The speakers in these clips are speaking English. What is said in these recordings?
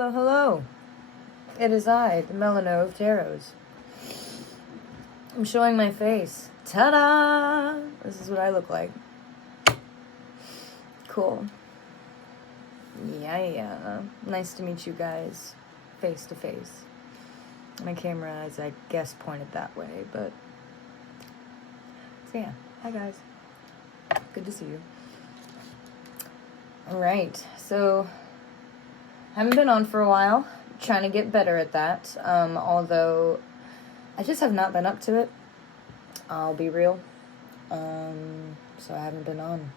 Hello, hello. It is I, the Melinoë of Tarots. I'm showing my face. Ta-da! This is what I look like. Cool. Yeah. Nice to meet you guys face to face. My camera is, I guess, pointed that way, but... So yeah. Hi, guys. Good to see you. Alright, so... Haven't been on for a while. Trying to get better at that. Although I just have not been up to it. I'll be real. So I haven't been on.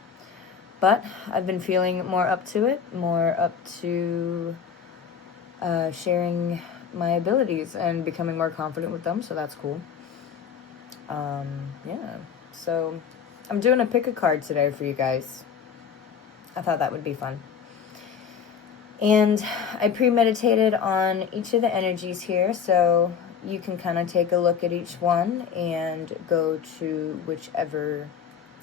But I've been feeling more up to it. More up to sharing my abilities and becoming more confident with them. So that's cool. Yeah. So I'm doing a pick a card today for you guys. I thought that would be fun. And I premeditated on each of the energies here, so you can kind of take a look at each one and go to whichever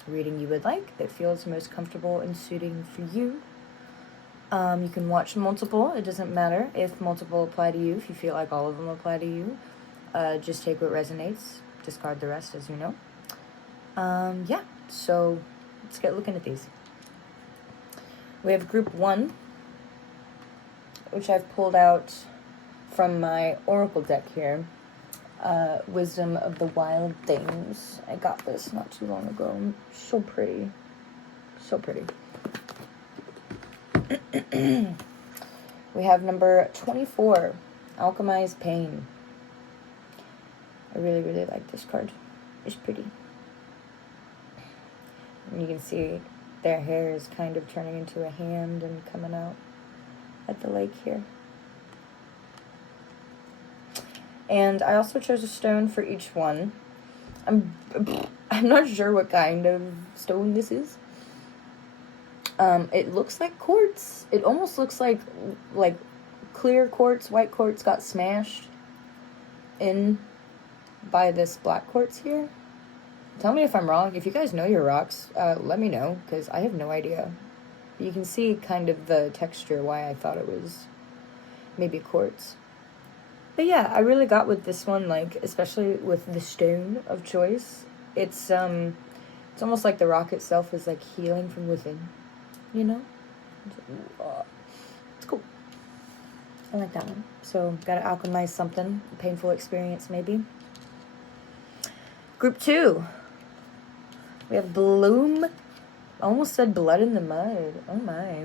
reading you would like that feels most comfortable and suiting for you. You can watch multiple. It doesn't matter if multiple apply to you. If you feel like all of them apply to you, just take what resonates. Discard the rest, as you know. Yeah, so let's get looking at these. We have group 1, which I've pulled out from my Oracle deck here. Wisdom of the Wild Things. I got this not too long ago. So pretty. So pretty. We have number 24, Alchemize Pain. I really, really like this card. It's pretty. And you can see their hair is kind of turning into a hand and coming out at the lake here. And I also chose a stone for each one. I'm not sure what kind of stone this is. It looks like quartz. It almost looks like clear quartz, white quartz got smashed in by this black quartz here. Tell me if I'm wrong. If you guys know your rocks, let me know, because I have no idea. You can see kind of the texture, why I thought it was maybe quartz. But yeah, I really got with this one, like, especially with the stone of choice. It's almost like the rock itself is, like, healing from within, you know? It's cool. I like that one. So, gotta alchemize something. A painful experience, maybe. Group 2. We have Bloom. I almost said Blood in the Mud. Oh my.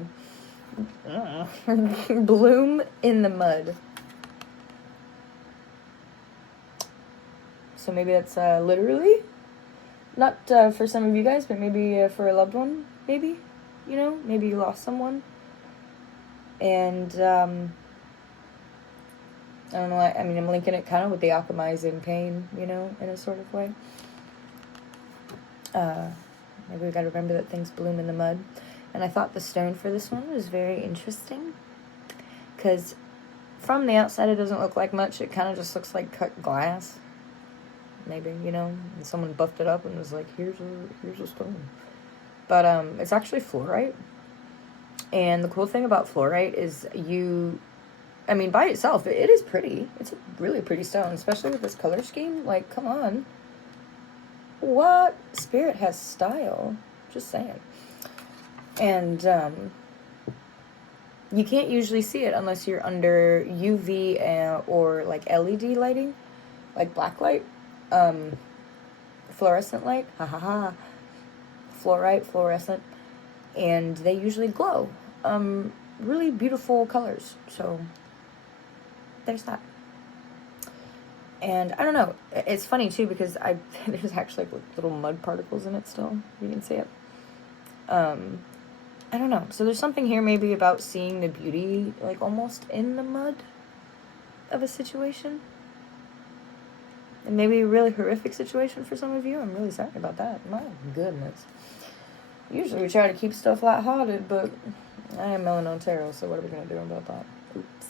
Bloom in the Mud. So maybe that's literally. Not for some of you guys, but maybe for a loved one, maybe. You know, maybe you lost someone. And, I don't know, I mean, I'm linking it kind of with the alchemizing pain, you know, in a sort of way. Maybe we gotta remember that things bloom in the mud. And I thought the stone for this one was very interesting. Because from the outside, it doesn't look like much. It kind of just looks like cut glass. Maybe, you know, and someone buffed it up and was like, here's a stone. But it's actually fluorite. And the cool thing about fluorite is by itself, it is pretty. It's a really pretty stone, especially with this color scheme. Like, come on. What? Spirit has style. Just saying. And you can't usually see it unless you're under UV or like LED lighting, like black light, fluorescent light. Ha ha ha. Fluorite, fluorescent, and they usually glow. Really beautiful colors. So there's that. And I don't know, it's funny too because there's actually like little mud particles in it still. You can see it. I don't know. So there's something here maybe about seeing the beauty like almost in the mud of a situation. And maybe a really horrific situation for some of you. I'm really sorry about that. My goodness. Usually we try to keep stuff lighthearted, but I am Melinoë Tarot, so what are we going to do about that? Oops.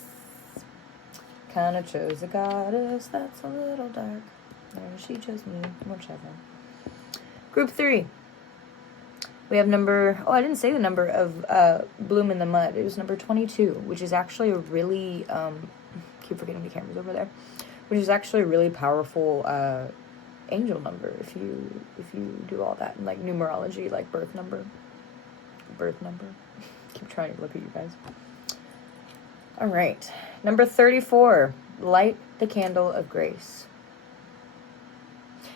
Kind of chose a goddess that's a little dark. Or she chose me, whichever. Group 3. We have number, oh, I didn't say the number of Bloom in the Mud. It was number 22, which is actually a really, keep forgetting the camera's over there, which is actually a really powerful angel number if you do all that in like numerology, like birth number. Keep trying to look at you guys. All right, number 34, Light the Candle of Grace.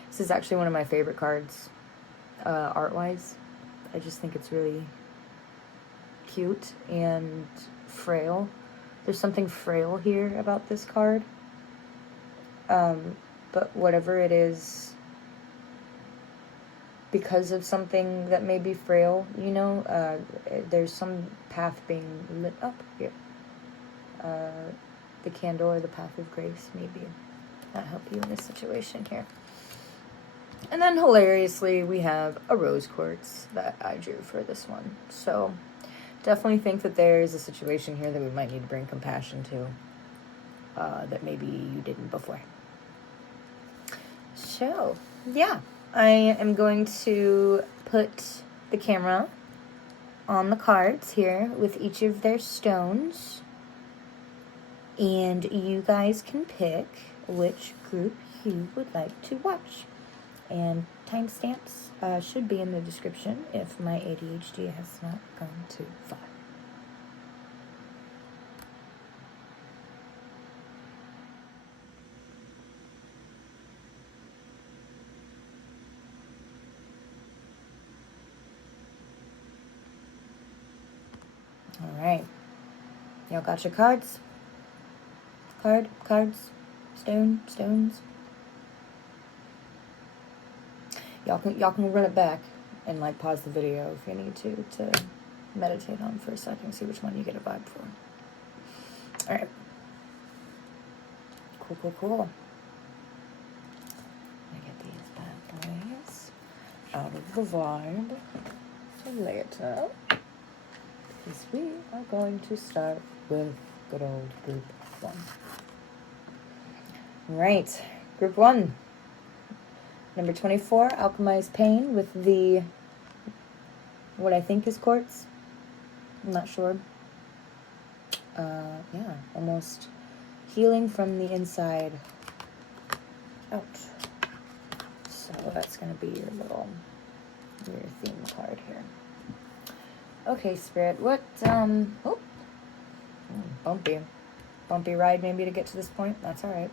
This is actually one of my favorite cards, art-wise. I just think it's really cute and frail. There's something frail here about this card. But whatever it is, because of something that may be frail, you know, there's some path being lit up here. The candle or the path of grace maybe not help you in this situation here. And then hilariously, we have a rose quartz that I drew for this one. So definitely think that there's a situation here that we might need to bring compassion to that maybe you didn't before. So, yeah, I am going to put the camera on the cards here with each of their stones. And you guys can pick which group you would like to watch. And timestamps should be in the description if my ADHD has not gone too far. All right. Y'all got your cards? Cards, stones. Y'all can run it back and like pause the video if you need to meditate on for a second, see which one you get a vibe for. All right. Cool. I get these bad boys out of the vibe for later, because we are going to start with good old group 1. Right, group 1. Number 24, Alchemized Pain with the, what I think is quartz. I'm not sure. Yeah, almost healing from the inside out. So that's going to be your theme card here. Okay, Spirit, what, bumpy ride maybe to get to this point. That's all right.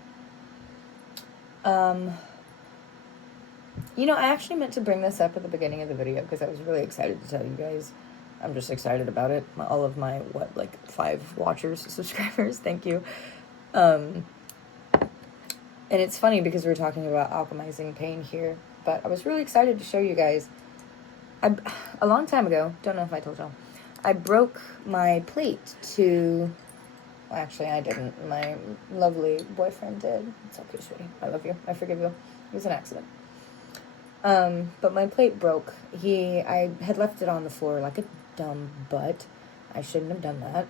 You know, I actually meant to bring this up at the beginning of the video because I was really excited to tell you guys. I'm just excited about it. All of my, 5 watchers, subscribers, thank you. And it's funny because we're talking about alchemizing pain here, but I was really excited to show you guys. A long time ago, don't know if I told y'all, I broke my plate to... Well, actually, I didn't. My lovely boyfriend did. It's okay, sweetie. I love you. I forgive you. It was an accident. But my plate broke. I had left it on the floor like a dumb butt. I shouldn't have done that.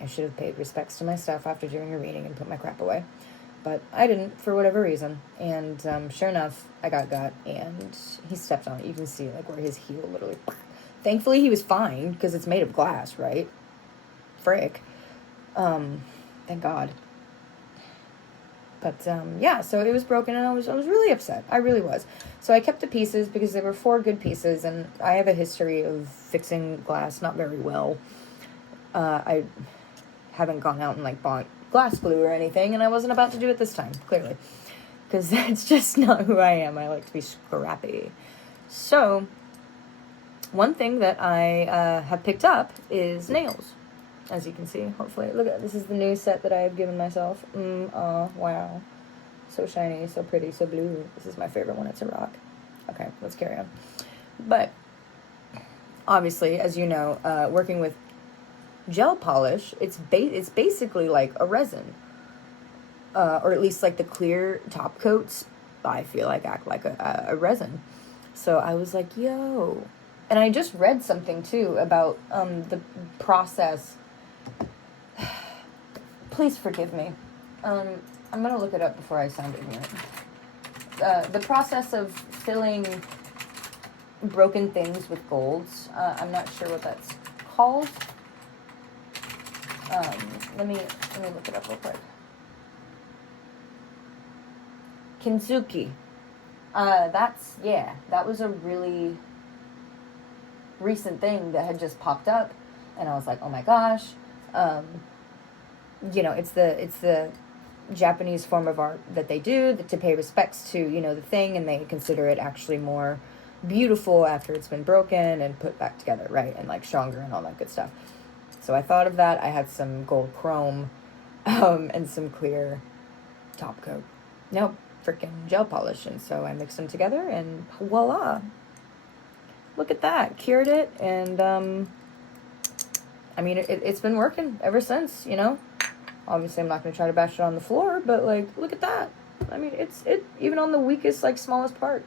I should have paid respects to my stuff after doing a reading and put my crap away. But I didn't, for whatever reason. And sure enough, I got and he stepped on it. You can see like where his heel literally... Thankfully, he was fine because it's made of glass, right? Frick. Thank God. But, yeah, so it was broken and I was really upset. I really was. So I kept the pieces because they were 4 good pieces and I have a history of fixing glass not very well. I haven't gone out and, bought glass glue or anything, and I wasn't about to do it this time, clearly. Because that's just not who I am. I like to be scrappy. So, one thing that I have picked up is nails. As you can see, hopefully. Look at this is the new set that I have given myself. Oh, wow. So shiny, so pretty, so blue. This is my favorite one. It's a rock. Okay, let's carry on. But, obviously, as you know, working with gel polish, it's basically like a resin. Or at least like the clear top coats, I feel like act like a resin. So I was like, yo. And I just read something, too, about the process. Please forgive me. I'm going to look it up before I sound ignorant. The process of filling broken things with golds. I'm not sure what that's called. Let me look it up real quick. Kintsugi. That was a really recent thing that had just popped up, and I was like, oh my gosh. It's the Japanese form of art that they do to pay respects to, the thing, and they consider it actually more beautiful after it's been broken and put back together, right? And like stronger and all that good stuff. So I thought of that. I had some gold chrome and some clear top coat. No, freaking gel polish. And so I mixed them together and voila. Look at that. Cured it. And it's been working ever since, Obviously, I'm not going to try to bash it on the floor, but, like, look at that. I mean, it even on the weakest, like, smallest part.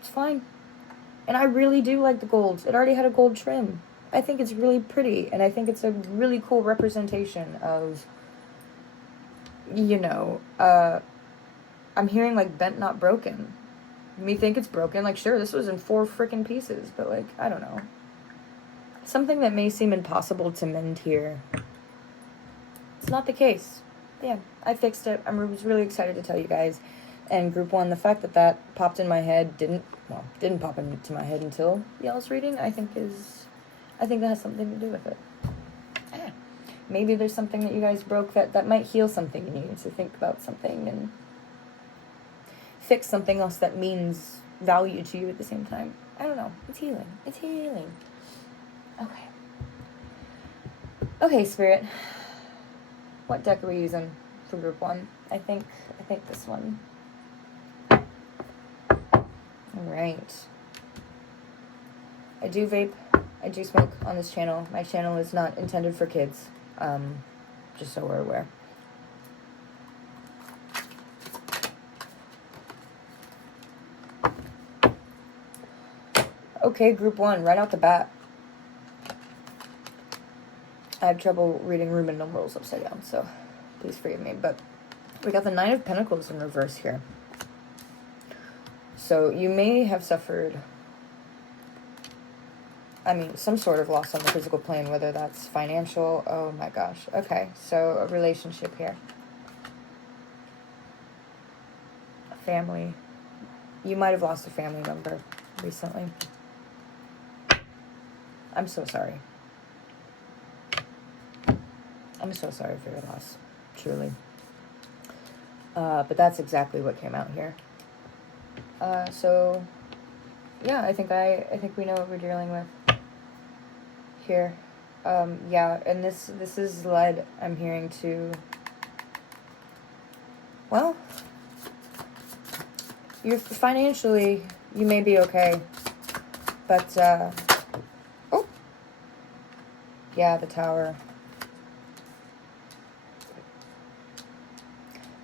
It's fine. And I really do like the golds. It already had a gold trim. I think it's really pretty, and I think it's a really cool representation of, I'm hearing, like, bent, not broken. Me think it's broken. Like, sure, this was in 4 freaking pieces, but, like, I don't know. Something that may seem impossible to mend here. It's not the case. Yeah, I fixed it. I was really excited to tell you guys. And group 1, the fact that popped in my head didn't pop into my head until y'all's reading, I think that has something to do with it. Maybe there's something that you guys broke that might heal something in you, to think about something and fix something else that means value to you at the same time. I don't know. It's healing. It's healing. Okay, Spirit. What deck are we using for group 1? I think this one. Alright. I do vape. I do smoke on this channel. My channel is not intended for kids. Just so we're aware. Okay, group 1, right out the bat. I have trouble reading Roman numerals upside down, so please forgive me. But we got the 9 of Pentacles in reverse here. So you may have suffered, some sort of loss on the physical plane, whether that's financial. Oh my gosh. Okay, so a relationship here. A family. You might have lost a family member recently. I'm so sorry. I'm so sorry for your loss, truly. But that's exactly what came out here. So, yeah, I think we know what we're dealing with here. Yeah, and this is led, I'm hearing, to, well, financially, you may be okay, but, yeah, the Tower.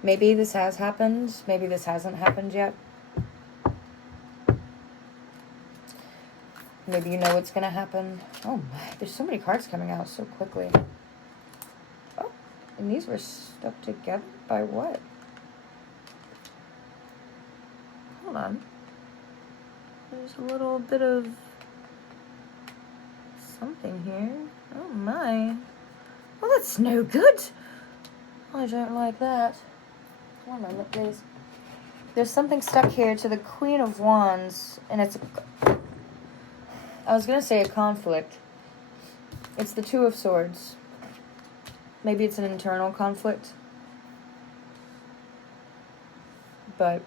Maybe this has happened. Maybe this hasn't happened yet. Maybe you know what's going to happen. Oh, my. There's so many cards coming out so quickly. Oh, and these were stuck together by what? Hold on. There's a little bit of something here. Oh, my. Well, that's no good. I don't like that. One moment, please. There's something stuck here to the Queen of Wands, and it's I was going to say a conflict. It's the 2 of Swords. Maybe it's an internal conflict. But,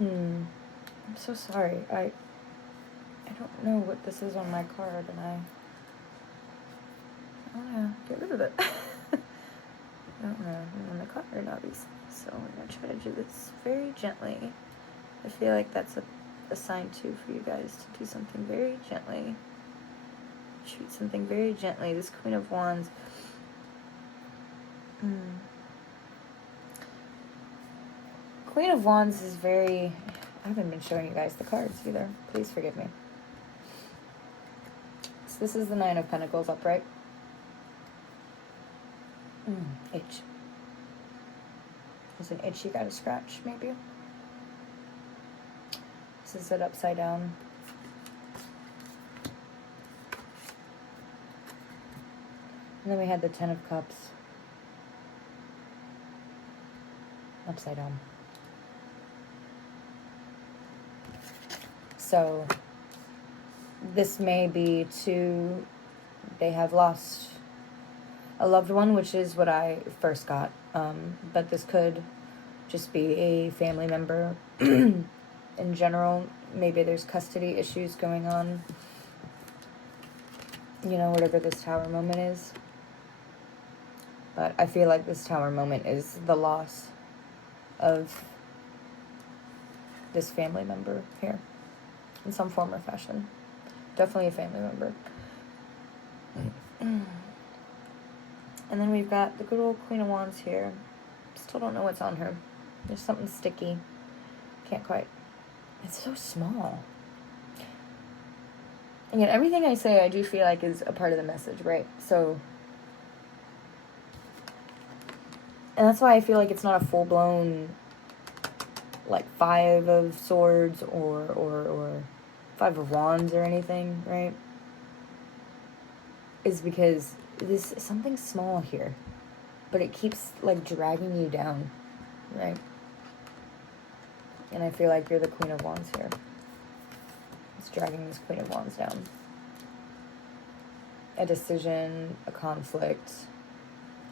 I'm so sorry. I don't know what this is on my card, and I want to get rid of it. I don't know on the card, obviously. So I'm going to try to do this very gently. I feel like that's a sign, too, for you guys to do something very gently. Treat something very gently. This Queen of Wands. Queen of Wands is very... I haven't been showing you guys the cards either. Please forgive me. So this is the 9 of Pentacles upright. Itch. There's an itch you gotta scratch, maybe. This is it upside down. And then we had the Ten of Cups. Upside down. So this may be they have lost a loved one, which is what I first got. But this could just be a family member in general. Maybe there's custody issues going on. You know, whatever this Tower moment is. But I feel like this Tower moment is the loss of this family member here in some form or fashion. Definitely a family member. And then we've got the good old Queen of Wands here. Still don't know what's on her. There's something sticky. Can't quite. It's so small. Again, everything I say I do feel like is a part of the message, right? So, and that's why I feel like it's not a full-blown, like, 5 of Swords or 5 of Wands or anything, right? Is because this is something small here, but it keeps, like, dragging you down, right? And I feel like you're the Queen of Wands here. It's dragging this Queen of Wands down. A decision, a conflict.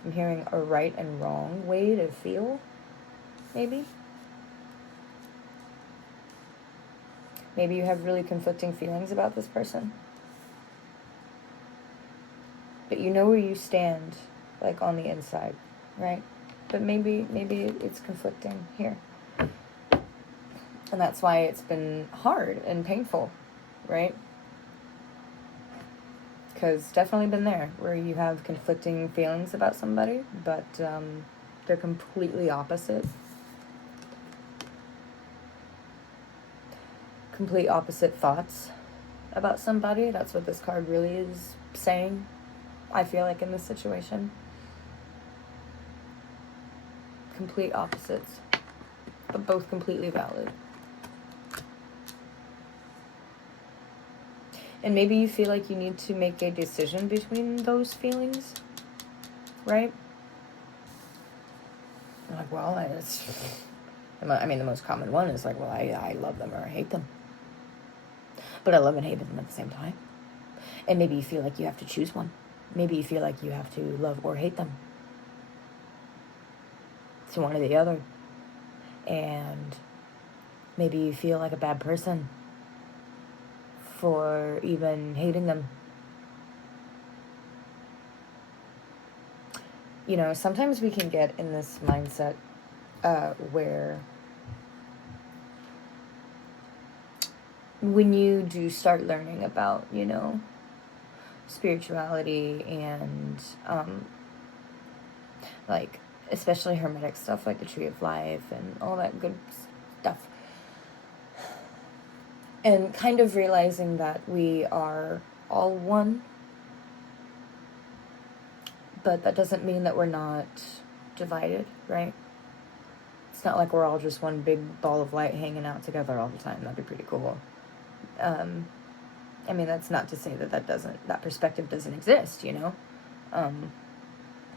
I'm hearing a right and wrong way to feel, maybe. Maybe you have really conflicting feelings about this person. But you know where you stand, like, on the inside, right? But maybe it's conflicting here. And that's why it's been hard and painful, right? Because definitely been there, where you have conflicting feelings about somebody, but they're completely opposite. Complete opposite thoughts about somebody. That's what this card really is saying, I feel like, in this situation. Complete opposites, but both completely valid. And maybe you feel like you need to make a decision between those feelings, right? You're like, well, I mean, the most common one is like, well, I love them or I hate them. But I love and hate them at the same time. And maybe you feel like you have to choose one. Maybe you feel like you have to love or hate them. It's one or the other. And maybe you feel like a bad person for even hating them. You know, sometimes we can get in this mindset where when you do start learning about, you know, spirituality and like especially hermetic stuff like the Tree of Life and all that good stuff, and kind of realizing that we are all one, but that doesn't mean that we're not divided, right? It's not like we're all just one big ball of light hanging out together all the time. That'd be pretty cool. I mean, that's not to say that that perspective doesn't exist, you know?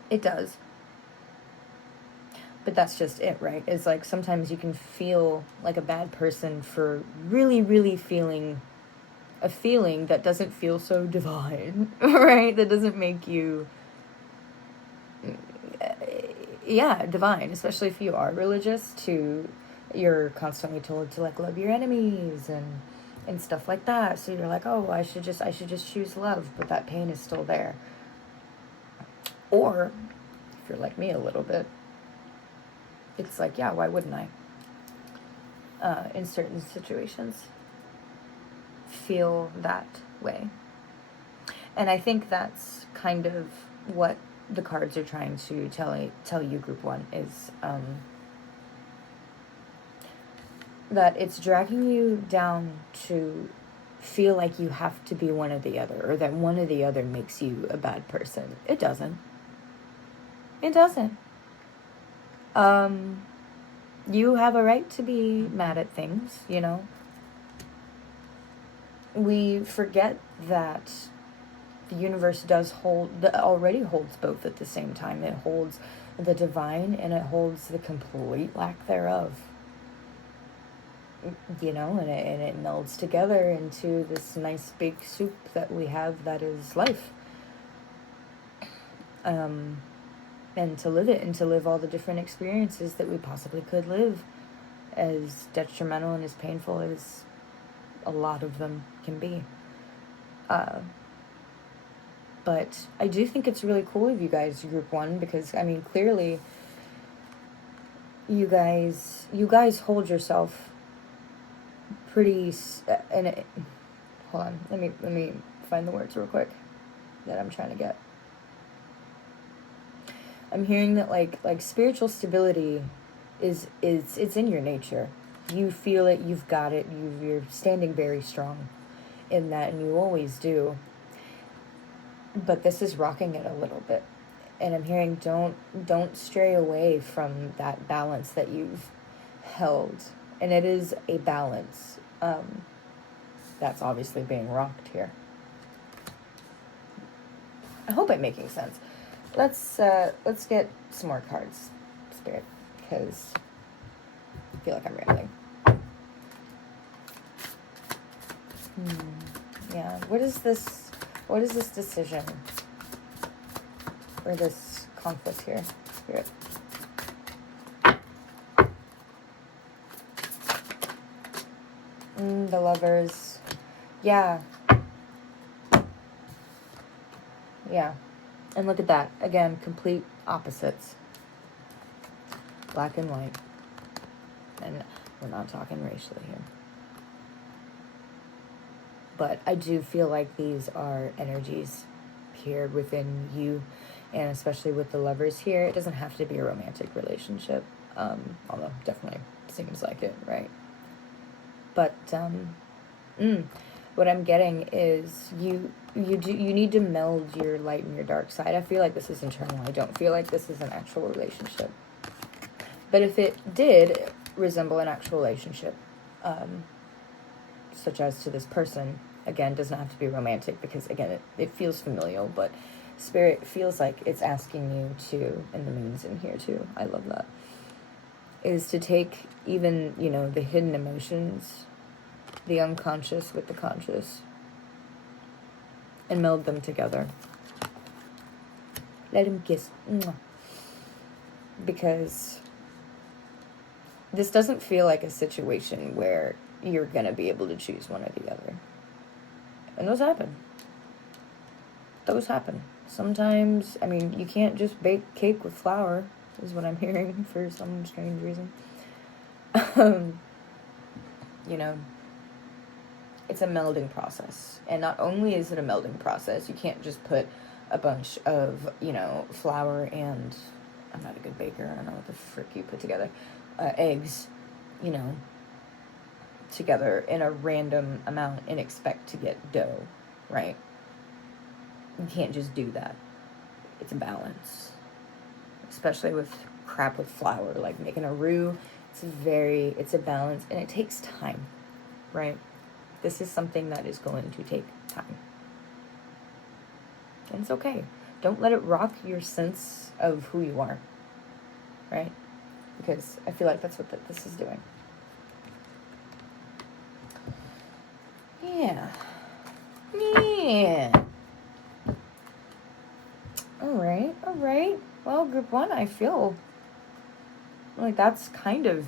It does. But that's just it, right? It's like sometimes you can feel like a bad person for really, really feeling a feeling that doesn't feel so divine, right? That doesn't make you, divine, especially if you are religious. You're constantly told to, like, love your enemies and stuff like that. So you're like, oh, I should just choose love, but that pain is still there. Or if you're like me a little bit, it's like, yeah, why wouldn't I? In certain situations, feel that way. And I think that's kind of what the cards are trying to tell you, Group 1, is that it's dragging you down to feel like you have to be one or the other, or that one or the other makes you a bad person. It doesn't. It doesn't. You have a right to be mad at things, you know. we forget that the universe already holds both at the same time. It holds the divine and it holds the complete lack thereof. You know, and it melds together into this nice big soup that we have that is life. And to live it, and to live all the different experiences that we possibly could live, as detrimental and as painful as a lot of them can be. But I do think it's really cool of you guys, Group 1, because, I mean, clearly you guys hold yourself pretty, hold on, let me find the words real quick that I'm trying to get. I'm hearing that like spiritual stability it's in your nature. You feel it, you've got it, you're standing very strong in that, and you always do. But this is rocking it a little bit. And I'm hearing don't stray away from that balance that you've held. And it is a balance that's obviously being rocked here. I hope I'm making sense. Let's get some more cards, Spirit, because I feel like I'm rambling. Yeah, what is this decision? Or this conflict here, Spirit? The Lovers. Yeah. Yeah. And look at that. Again, complete opposites. Black and white. And we're not talking racially here. But I do feel like these are energies here within you, and especially with the Lovers here. It doesn't have to be a romantic relationship, although definitely seems like it, right? But what I'm getting is you need to meld your light and your dark side. I feel like this is internal. I don't feel like this is an actual relationship. But if it did resemble an actual relationship, such as to this person, again, doesn't have to be romantic, because again, it feels familial, but Spirit feels like it's asking you to, and the means in here too, I love that, is to take even, the hidden emotions, the unconscious with the conscious, and meld them together. Let him kiss. Because this doesn't feel like a situation where you're going to be able to choose one or the other. And those happen. Sometimes, I mean, you can't just bake cake with flour, is what I'm hearing for some strange reason. It's a melding process. And not only is it a melding process, you can't just put a bunch of, flour and, I'm not a good baker, I don't know what the frick you put together, eggs, together in a random amount and expect to get dough, right? You can't just do that. It's a balance. Especially with crap with flour, like making a roux, it's a balance, and it takes time, right? This is something that is going to take time. And it's okay. Don't let it rock your sense of who you are, right? Because I feel like that's what this is doing. Yeah. All right. Well, Group 1, I feel like that's kind of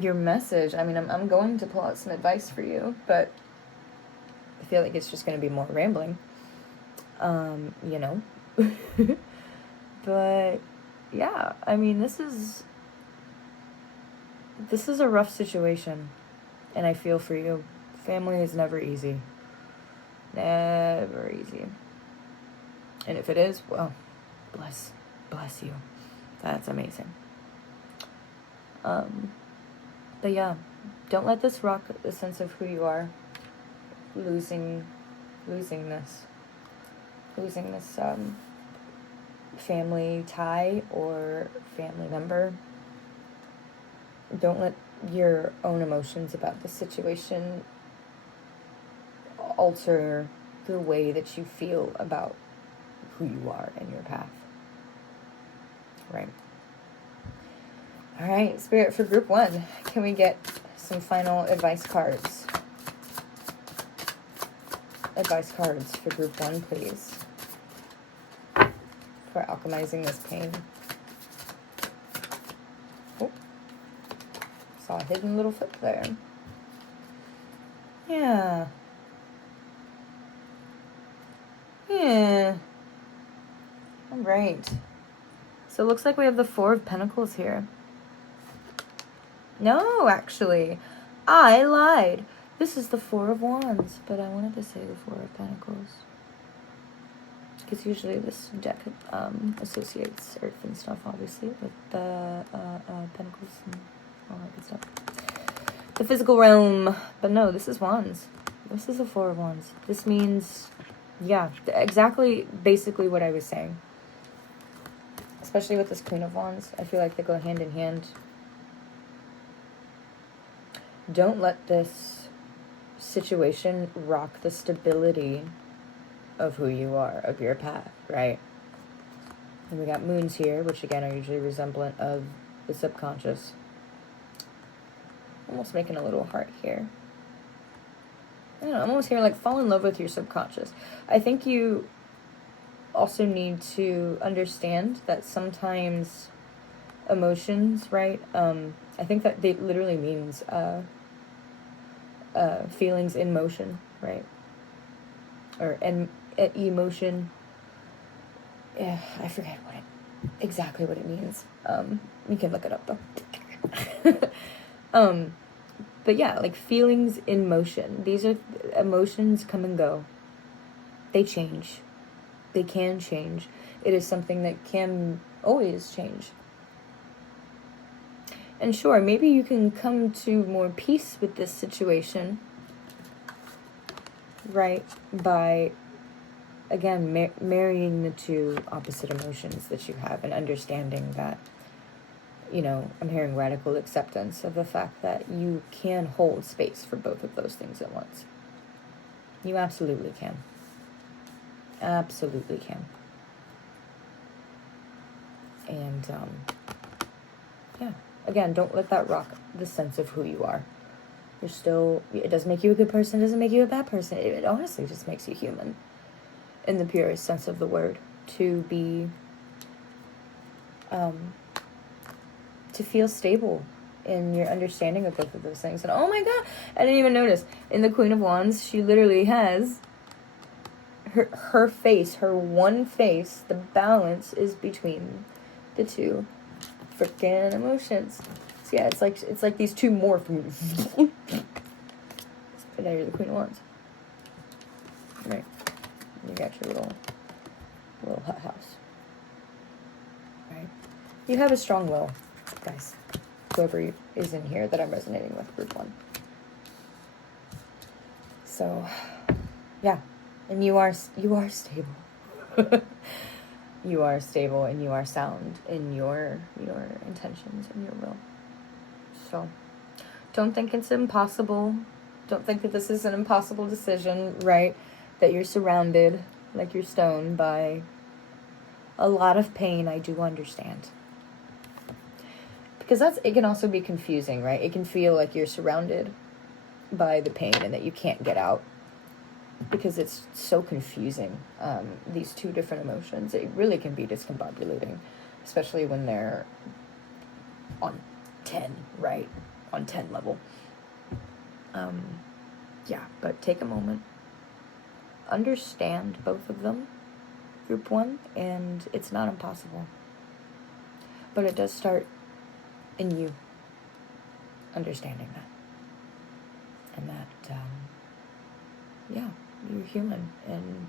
your message. I mean, I'm going to pull out some advice for you, but I feel like it's just going to be more rambling. But yeah, I mean, this is a rough situation, and I feel for you. Family is never easy. Never easy. And if it is, well, bless you. That's amazing. But yeah, don't let this rock the sense of who you are. Losing this family tie or family member. Don't let your own emotions about the situation alter the way that you feel about who you are and your path. Right. All right, Spirit, for group 1, can we get some final advice cards? Advice cards for group 1, please. For alchemizing this pain. Oh, saw a hidden little foot there. Yeah. Yeah. All right. So it looks like we have the 4 of Pentacles here. No, actually. I lied. This is the 4 of Wands, but I wanted to say the 4 of Pentacles. Because usually this deck associates Earth and stuff, obviously, with the Pentacles and all that good stuff. The physical realm. But no, this is Wands. This is a 4 of Wands. This means, yeah, exactly, basically what I was saying. Especially with this Queen of Wands. I feel like they go hand in hand. Don't let this situation rock the stability of who you are, of your path, right? And we got moons here, which again are usually resemblant of the subconscious. Almost making a little heart here. I don't know, I'm almost here like fall in love with your subconscious. I think you also need to understand that sometimes emotions, right? I think that they literally means feelings in motion, right? Or emotion. Yeah, I forget exactly what it means. You can look it up though. But yeah, like feelings in motion. These are emotions come and go. They change. They can change. It is something that can always change. And sure, maybe you can come to more peace with this situation, right, by, again, marrying the 2 opposite emotions that you have and understanding that, you know, I'm hearing radical acceptance of the fact that you can hold space for both of those things at once. You absolutely can. Absolutely can. And, yeah. Again, don't let that rock the sense of who you are. You're still, it doesn't make you a good person, it doesn't make you a bad person. It honestly just makes you human in the purest sense of the word. To be, to feel stable in your understanding of both of those things. And oh my god, I didn't even notice. In the Queen of Wands, she literally has her face, her one face, the balance is between the 2 freaking emotions. So yeah, it's like these 2 morph. But now you're the Queen of Wands. Right. You got your little hut house. Right. You have a strong will, guys. Whoever is in here that I'm resonating with, group 1. So, yeah. And you are stable. You are stable and you are sound in your intentions and your will. So, don't think it's impossible. Don't think that this is an impossible decision, right? That you're surrounded, like you're stone, by a lot of pain. I do understand. Because it can also be confusing, right? It can feel like you're surrounded by the pain and that you can't get out. Because it's so confusing, these 2 different emotions. It really can be discombobulating, especially when they're on 10, right? On 10 level. Yeah, but take a moment. Understand both of them, group 1, and it's not impossible. But it does start in you understanding that. And that, yeah, you're human and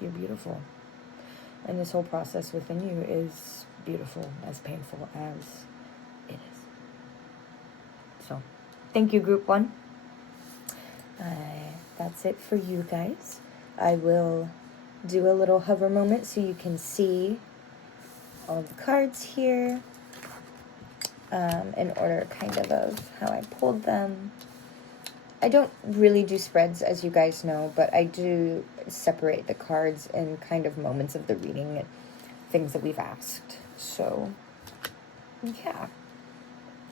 you're beautiful. And this whole process within you is beautiful, as painful as it is. So, thank you, group 1. That's it for you guys. I will do a little hover moment so you can see all the cards here in order kind of how I pulled them. I don't really do spreads, as you guys know, but I do separate the cards in kind of moments of the reading and things that we've asked. So, yeah.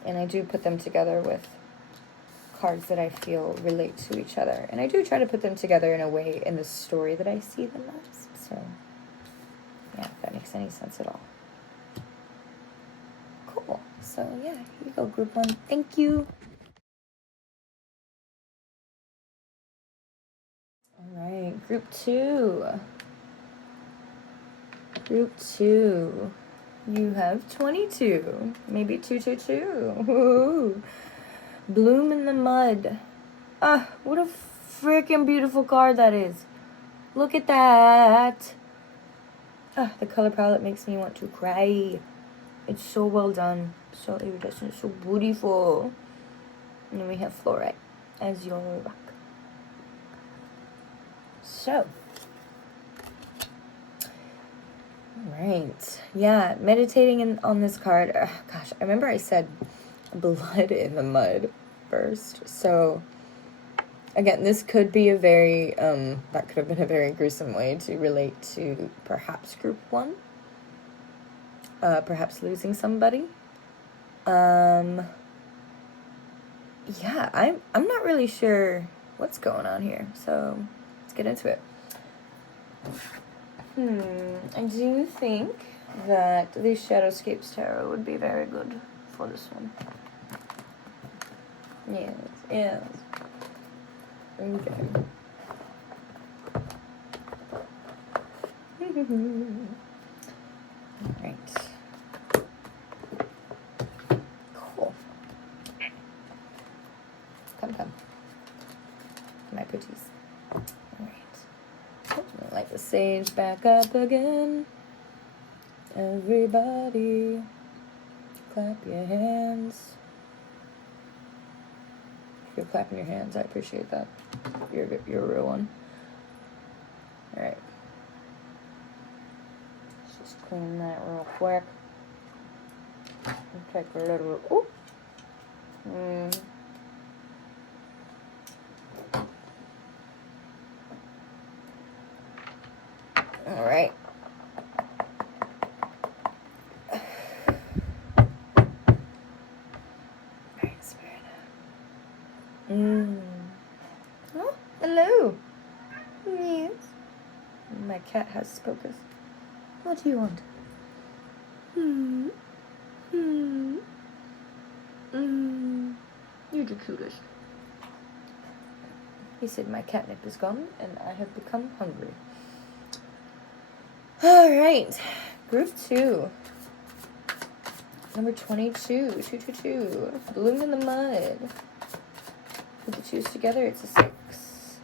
And I do put them together with cards that I feel relate to each other. And I do try to put them together in a way in the story that I see them as. So, yeah, if that makes any sense at all. Cool. So, yeah, here you go, group 1. Thank you. All right, group 2. Group 2. You have 22. Maybe 222. Woo-hoo. Bloom in the Mud. Ah, what a freaking beautiful card that is. Look at that. Ah, the color palette makes me want to cry. It's so well done. So iridescent, so beautiful. And then we have fluorite as your rock. So. Alright. Yeah, meditating on this card. Gosh, I remember I said blood in the mud first. So, again, this could be a very, that could have been a very gruesome way to relate to perhaps group 1. Perhaps losing somebody. Yeah, I'm not really sure what's going on here. So, let's get into it. I do think that the Shadowscapes Tarot would be very good for this one. Yes. Okay. Alright. Cool. Come. My pretties. Light the sage back up again. Everybody, clap your hands. If you're clapping your hands, I appreciate that. You're a real one. All right. Let's just clean that real quick. Take a little. Ooh. All right. Oh, hello. Yes. My cat has spoken. What do you want? You're the cutest. He said my catnip is gone and I have become hungry. Alright. Group 2. Number 22. 222. Bloom in the Mud. Put the 2's together, it's a 6.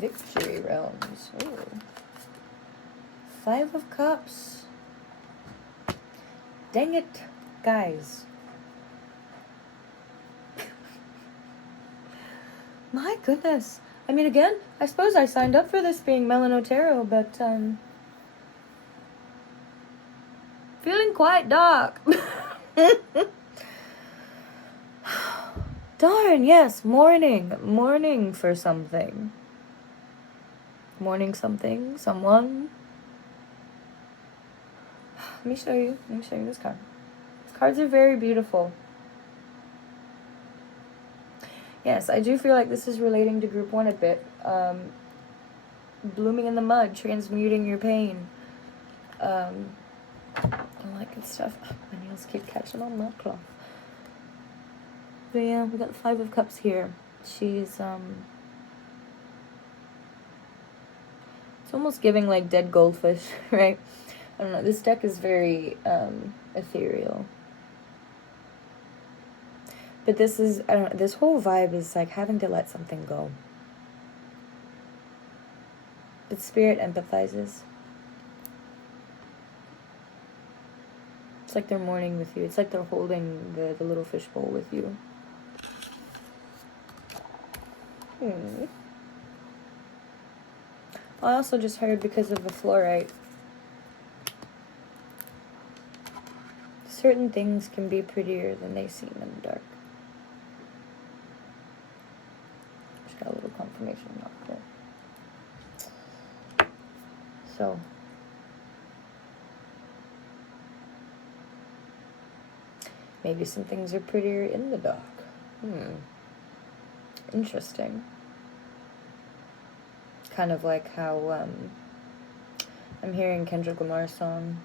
Victory Realms. Ooh. 5 of Cups. Dang it, guys. My goodness. I mean, again, I suppose I signed up for this being Melinoë Tarot, but, feeling quite dark. Darn, yes, mourning for something. Mourning something, someone. Let me show you this card. These cards are very beautiful. Yes, I do feel like this is relating to group 1 a bit. Blooming in the mud, transmuting your pain. All that good stuff. My nails keep catching on my cloth. But yeah, we got the 5 of Cups here. She's, it's almost giving like dead goldfish, right? I don't know, this deck is very, ethereal. But this is, I don't know, this whole vibe is like having to let something go. But Spirit empathizes. It's like they're mourning with you. It's like they're holding the little fishbowl with you. I also just heard because of the fluorite, certain things can be prettier than they seem in the dark. So maybe some things are prettier in the dark. Interesting. Kind of like how I'm hearing Kendrick Lamar's song,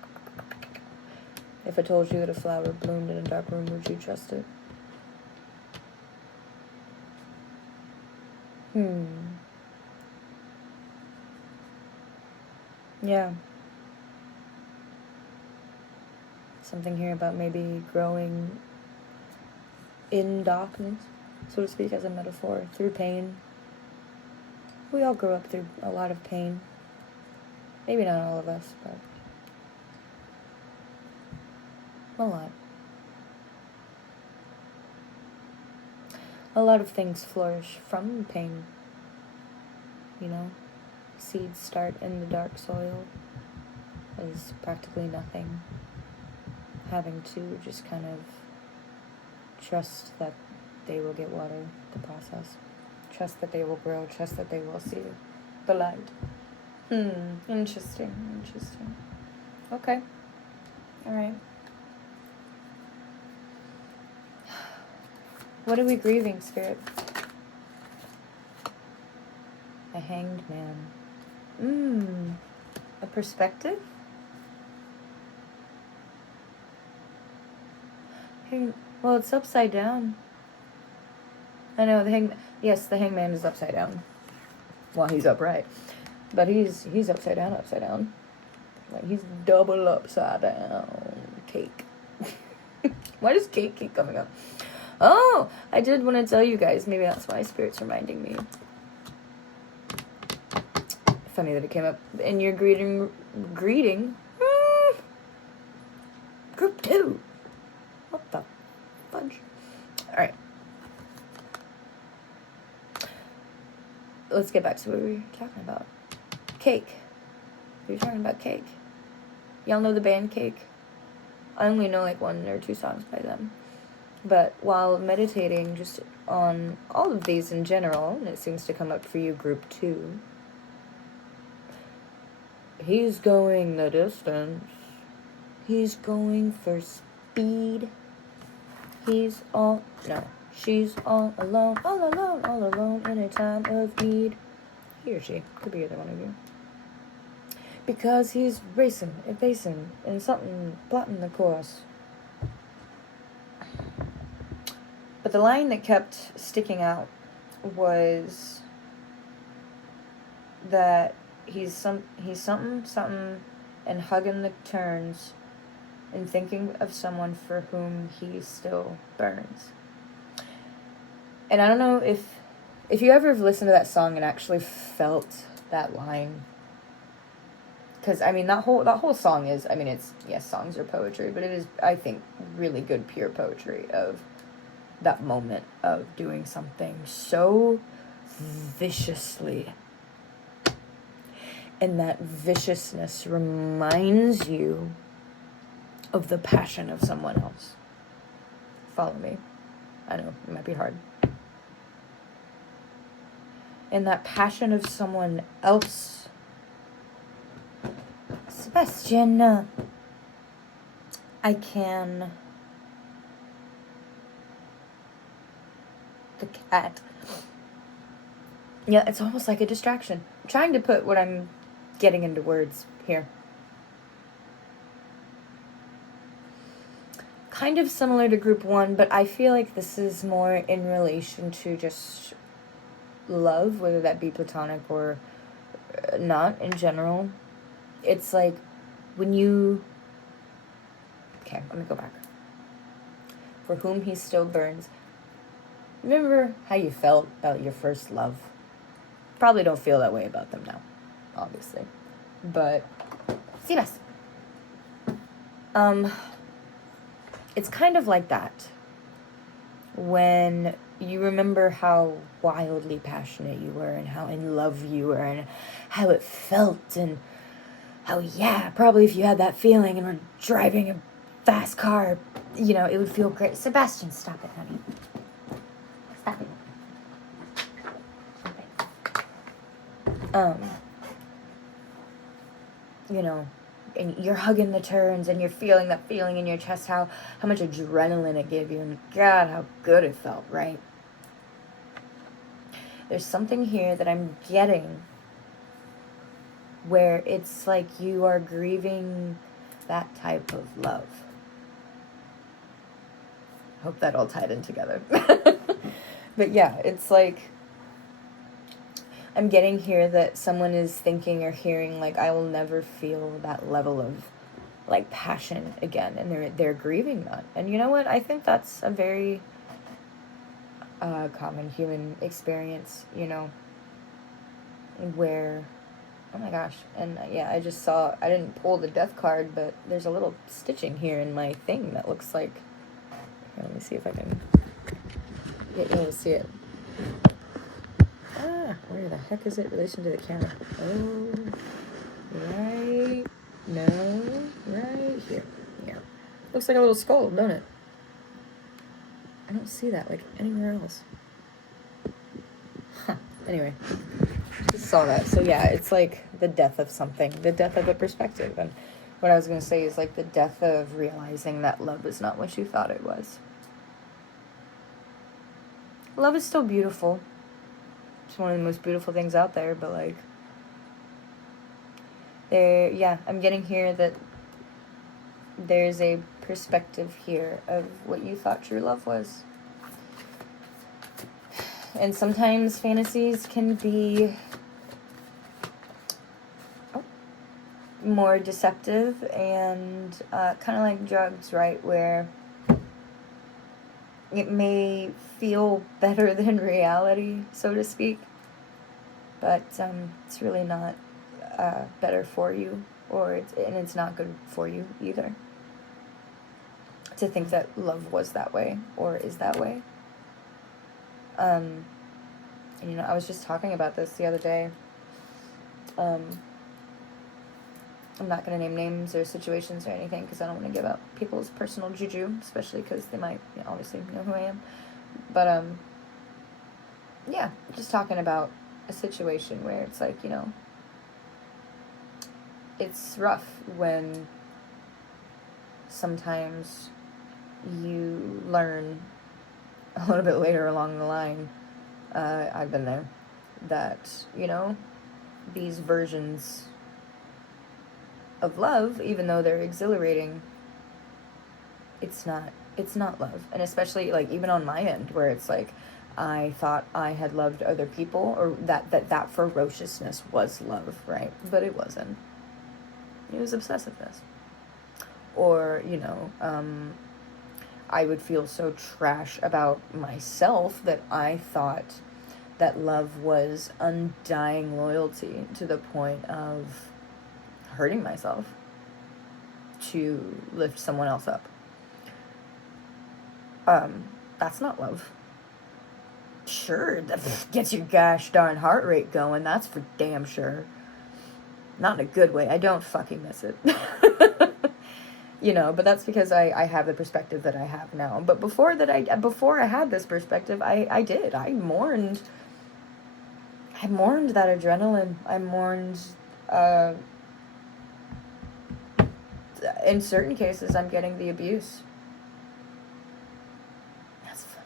"If I told you that a flower bloomed in a dark room, would you trust it?" Yeah. Something here about maybe growing in darkness, so to speak, as a metaphor, through pain. We all grew up through a lot of pain. Maybe not all of us, but a lot. A lot of things flourish from pain. You know, seeds start in the dark soil as practically nothing. Having to just kind of trust that they will get water, the process. Trust that they will grow. Trust that they will see the light. Interesting. Okay. All right. What are we grieving, Spirit? A hanged man. A perspective? Well, it's upside down. I know, the hangman is upside down. Well, he's upright. But he's upside down. Like, he's double upside down. Cake. Why does cake keep coming up? Oh, I did want to tell you guys. Maybe that's why Spirit's reminding me. Funny that it came up in your greeting. Group 2. What the fudge? Alright. Let's get back to what we were talking about. Cake. We were talking about Cake. Y'all know the band Cake? I only know like 1 or 2 songs by them. But while meditating just on all of these in general, and it seems to come up for you, Group 2, he's going the distance. He's going for speed. She's all alone in a time of need. He or she, could be either one of you. Because he's racing, evasing, and something plotting the course. But the line that kept sticking out was that he's something, and hugging the turns, and thinking of someone for whom he still burns. And I don't know if you ever have listened to that song and actually felt that line. Because, I mean, that whole song is, I mean, it's, yes, songs are poetry, but it is, I think, really good, pure poetry of that moment of doing something so viciously. And that viciousness reminds you of the passion of someone else. Follow me. I know, it might be hard. And that passion of someone else. Sebastian, I can... The cat. Yeah, it's almost like a distraction. I'm trying to put what I'm getting into words here. Kind of similar to Group 1, but I feel like this is more in relation to just love, whether that be platonic or not in general. It's like when you... Okay, let me go back. For whom he still burns. Remember how you felt about your first love? Probably don't feel that way about them now, obviously. But, see us. It's kind of like that. When you remember how wildly passionate you were, and how in love you were, and how it felt, and how, yeah, probably if you had that feeling and were driving a fast car, you know, it would feel great. Sebastian, stop it, honey. Stop it. you know, and you're hugging the turns and you're feeling that feeling in your chest, how much adrenaline it gave you, and God, how good it felt, right? There's something here that I'm getting where it's like you are grieving that type of love. Hope that all tied in together. But yeah, it's like I'm getting here that someone is thinking or hearing like, I will never feel that level of like passion again, and they're grieving that. And you know what? I think that's a very common human experience, you know, where, oh my gosh, and yeah, I just saw, I didn't pull the death card, but there's a little stitching here in my thing that looks like, here, let me see if I can get you to see it. Where the heck is it in relation to the camera? Oh, right, no, right here, yeah. Looks like a little skull, don't it? I don't see that, like, anywhere else. Huh, anyway, just saw that. So yeah, it's like the death of something, the death of a perspective. And what I was going to say is like the death of realizing that love is not what you thought it was. Love is still beautiful. It's one of the most beautiful things out there, but like, I'm getting here that there's a perspective here of what you thought true love was. And sometimes fantasies can be more deceptive and kind of like drugs, right? Where it may feel better than reality, so to speak, but it's really not better for you, and it's not good for you either. To think that love was that way or is that way. And, you know, I was just talking about this the other day. I'm not going to name names or situations or anything because I don't want to give out people's personal juju, especially because they might, you know, obviously know who I am. But, yeah, just talking about a situation where it's like, you know, it's rough when sometimes you learn a little bit later along the line, I've been there, that, you know, these versions of love, even though they're exhilarating, it's not love. And especially like even on my end, where it's like I thought I had loved other people, or that ferociousness was love, right? But it wasn't. It was obsessiveness. Or, you know, I would feel so trash about myself that I thought that love was undying loyalty to the point of hurting myself to lift someone else up. That's not love. Sure, that gets your gosh darn heart rate going, that's for damn sure. Not in a good way. I don't fucking miss it. You know, but that's because I have the perspective that I have now. But before I had this perspective, I mourned that adrenaline. I mourned, in certain cases, I'm getting the abuse. That's fun.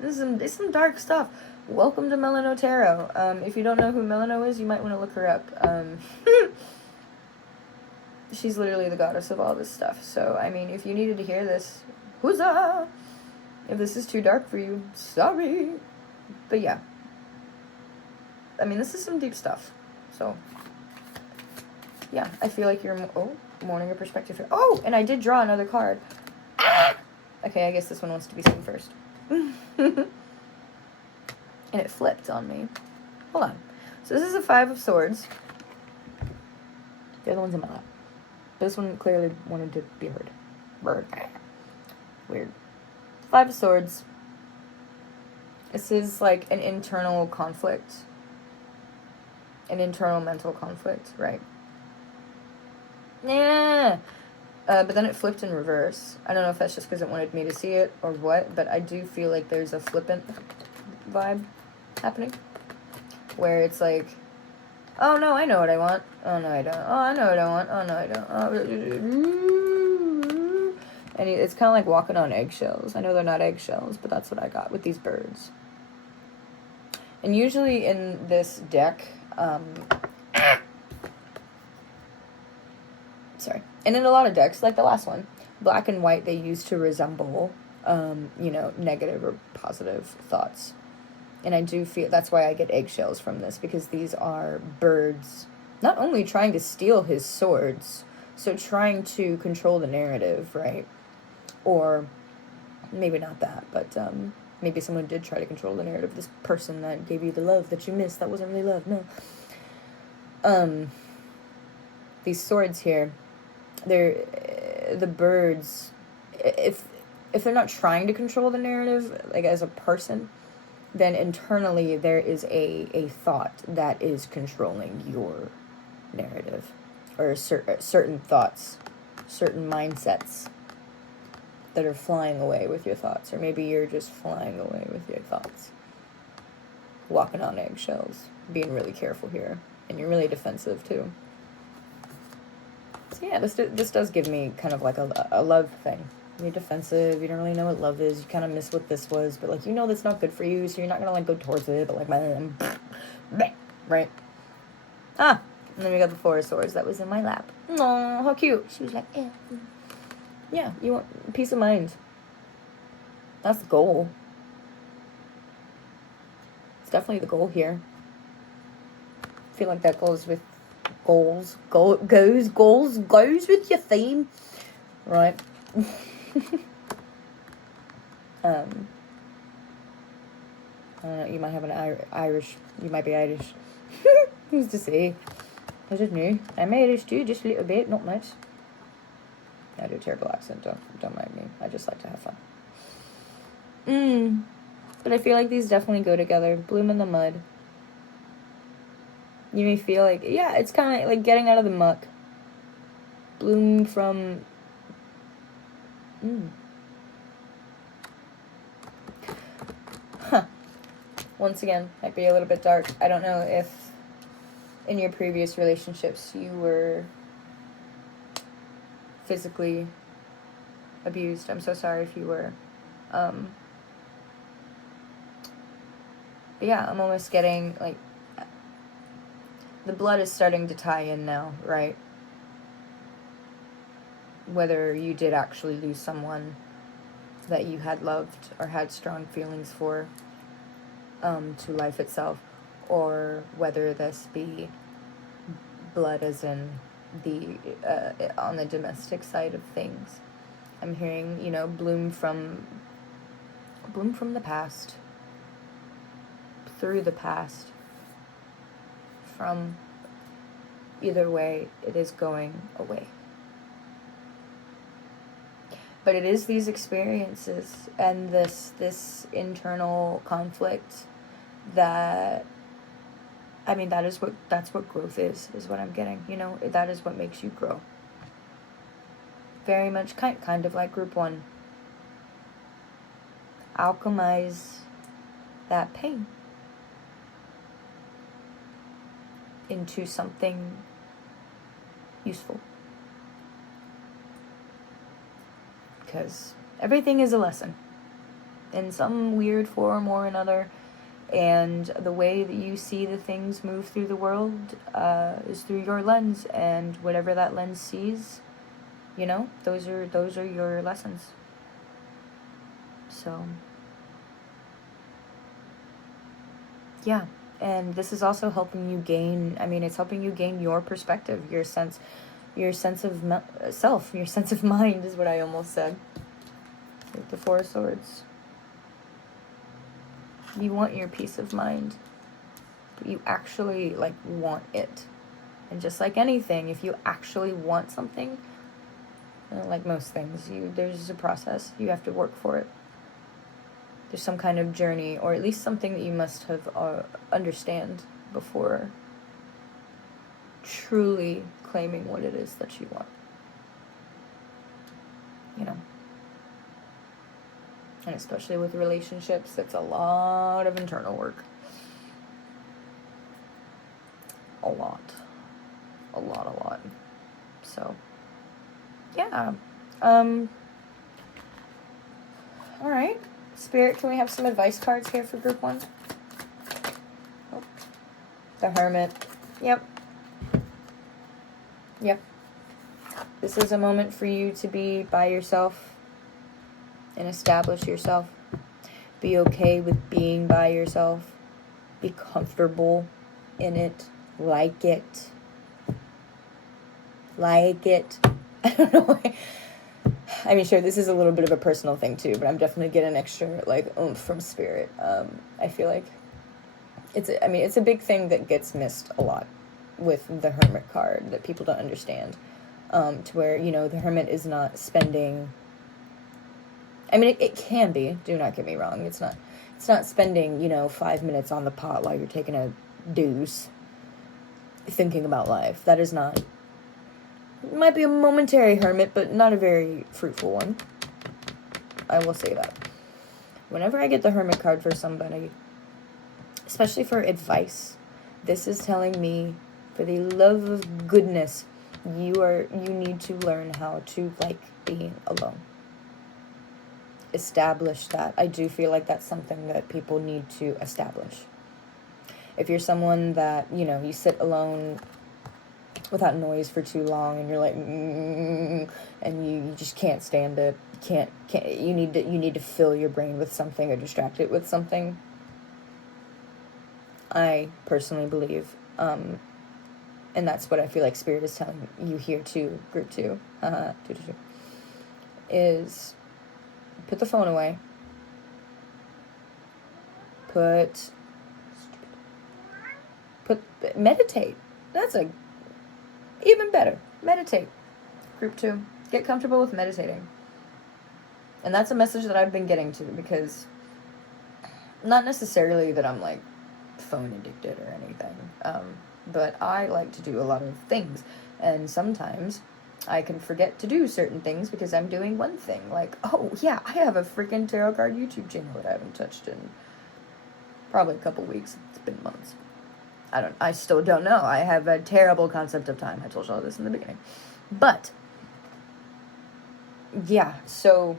This is some dark stuff. Welcome to Melinoë Tarot. If you don't know who Melinoë is, you might want to look her up. She's literally the goddess of all this stuff. So, I mean, if you needed to hear this, huzzah! If this is too dark for you, sorry. But yeah. I mean, this is some deep stuff. So, yeah, I feel like you're, mourning a perspective here. Oh, and I did draw another card. Ah! Okay, I guess this one wants to be seen first. And it flipped on me. Hold on. So this is a 5 of Swords. The other one's in my lap. This one clearly wanted to be heard. Bird. Weird. 5 of Swords. This is like an internal conflict. An internal mental conflict, right? Yeah. But then it flipped in reverse. I don't know if that's just because it wanted me to see it or what, but I do feel like there's a flippant vibe happening. Where it's like, Oh, no, I know what I want. Oh, no, I don't. Oh, I know what I want. Oh, no, I don't. Oh. And it's kind of like walking on eggshells. I know they're not eggshells, but that's what I got with these birds. And usually in this deck, sorry. And in a lot of decks, like the last one, black and white, they use to resemble, negative or positive thoughts. And I do feel that's why I get eggshells from this, because these are birds not only trying to steal his swords, so trying to control the narrative, right? Or maybe not that, but maybe someone did try to control the narrative. This person that gave you the love that you missed, that wasn't really love, no. These swords here, they're the birds. If they're not trying to control the narrative, like as a person, then internally there is a thought that is controlling your narrative, or certain thoughts, certain mindsets that are flying away with your thoughts, or maybe you're just flying away with your thoughts, walking on eggshells, being really careful here, and you're really defensive too. So yeah, this does give me kind of like a love thing. You're defensive, you don't really know what love is, you kind of miss what this was, but like, that's not good for you, so you're not gonna like go towards it, but like, right? And then we got the Four of Swords that was in my lap. Aw, how cute. She was like, yeah. Yeah, you want peace of mind. That's the goal. It's definitely the goal here. I feel like that goes with goals with your theme, right? I don't know, you might have an Irish, you might be Irish. Who's to say? I just knew. I'm Irish too, just a little bit, not much. I do a terrible accent, don't mind me. I just like to have fun. But I feel like these definitely go together. Bloom in the mud. You may feel like, yeah, it's kind of like getting out of the muck. Bloom from... Once again, might be a little bit dark. I don't know if in your previous relationships you were physically abused. I'm so sorry if you were. But yeah, I'm almost getting, like, the blood is starting to tie in now, right? Whether you did actually lose someone that you had loved or had strong feelings for, to life itself, or whether this be blood as in the on the domestic side of things. I'm hearing, bloom from the past, through the past. From either way, it is going away. But it is these experiences and this internal conflict that, I mean, that's what growth is what I'm getting, that is what makes you grow. Very much kind of like group 1. Alchemize that pain into something useful. Because everything is a lesson in some weird form or another, and the way that you see the things move through the world is through your lens, and whatever that lens sees, those are your lessons. So yeah, and this is also helping you gain, it's helping you gain your perspective, your sense of self, your sense of mind is what I almost said with the Four of Swords. You want your peace of mind, but you actually want it. And just like anything, if you actually want something, like most things, there's a process. You have to work for it. There's some kind of journey, or at least something that you must have understand before truly claiming what it is that you want. And especially with relationships, it's a lot of internal work. a lot. A lot. So, yeah. Alright. Spirit, can we have some advice cards here for group 1? Oh. The Hermit. Yep. This is a moment for you to be by yourself and establish yourself. Be okay with being by yourself. Be comfortable in it. Like it. I don't know why. I mean, sure, this is a little bit of a personal thing too, but I'm definitely getting extra, like, oomph from Spirit. I feel like it's a big thing that gets missed a lot with the Hermit card that people don't understand. To where, the Hermit is not spending... I mean, it can be, do not get me wrong. It's not spending, 5 minutes on the pot while you're taking a deuce thinking about life. That is not... It might be a momentary hermit, but not a very fruitful one. I will say that. Whenever I get the Hermit card for somebody, especially for advice, this is telling me, for the love of goodness, you need to learn how to like being alone. Establish that. I do feel like that's something that people need to establish. If you're someone that, you sit alone without noise for too long and you're like, and you just can't stand it, you need to fill your brain with something or distract it with something. I personally believe, and that's what I feel like Spirit is telling you here too, group 2, is put the phone away. Meditate. That's even better. Meditate. Group 2. Get comfortable with meditating. And that's a message that I've been getting to, because not necessarily that I'm like phone addicted or anything, but I like to do a lot of things, and sometimes I can forget to do certain things because I'm doing one thing. Like, oh yeah, I have a freaking tarot card YouTube channel that I haven't touched in probably a couple weeks. It's been months. I still don't know. I have a terrible concept of time. I told you all this in the beginning. But, yeah, so,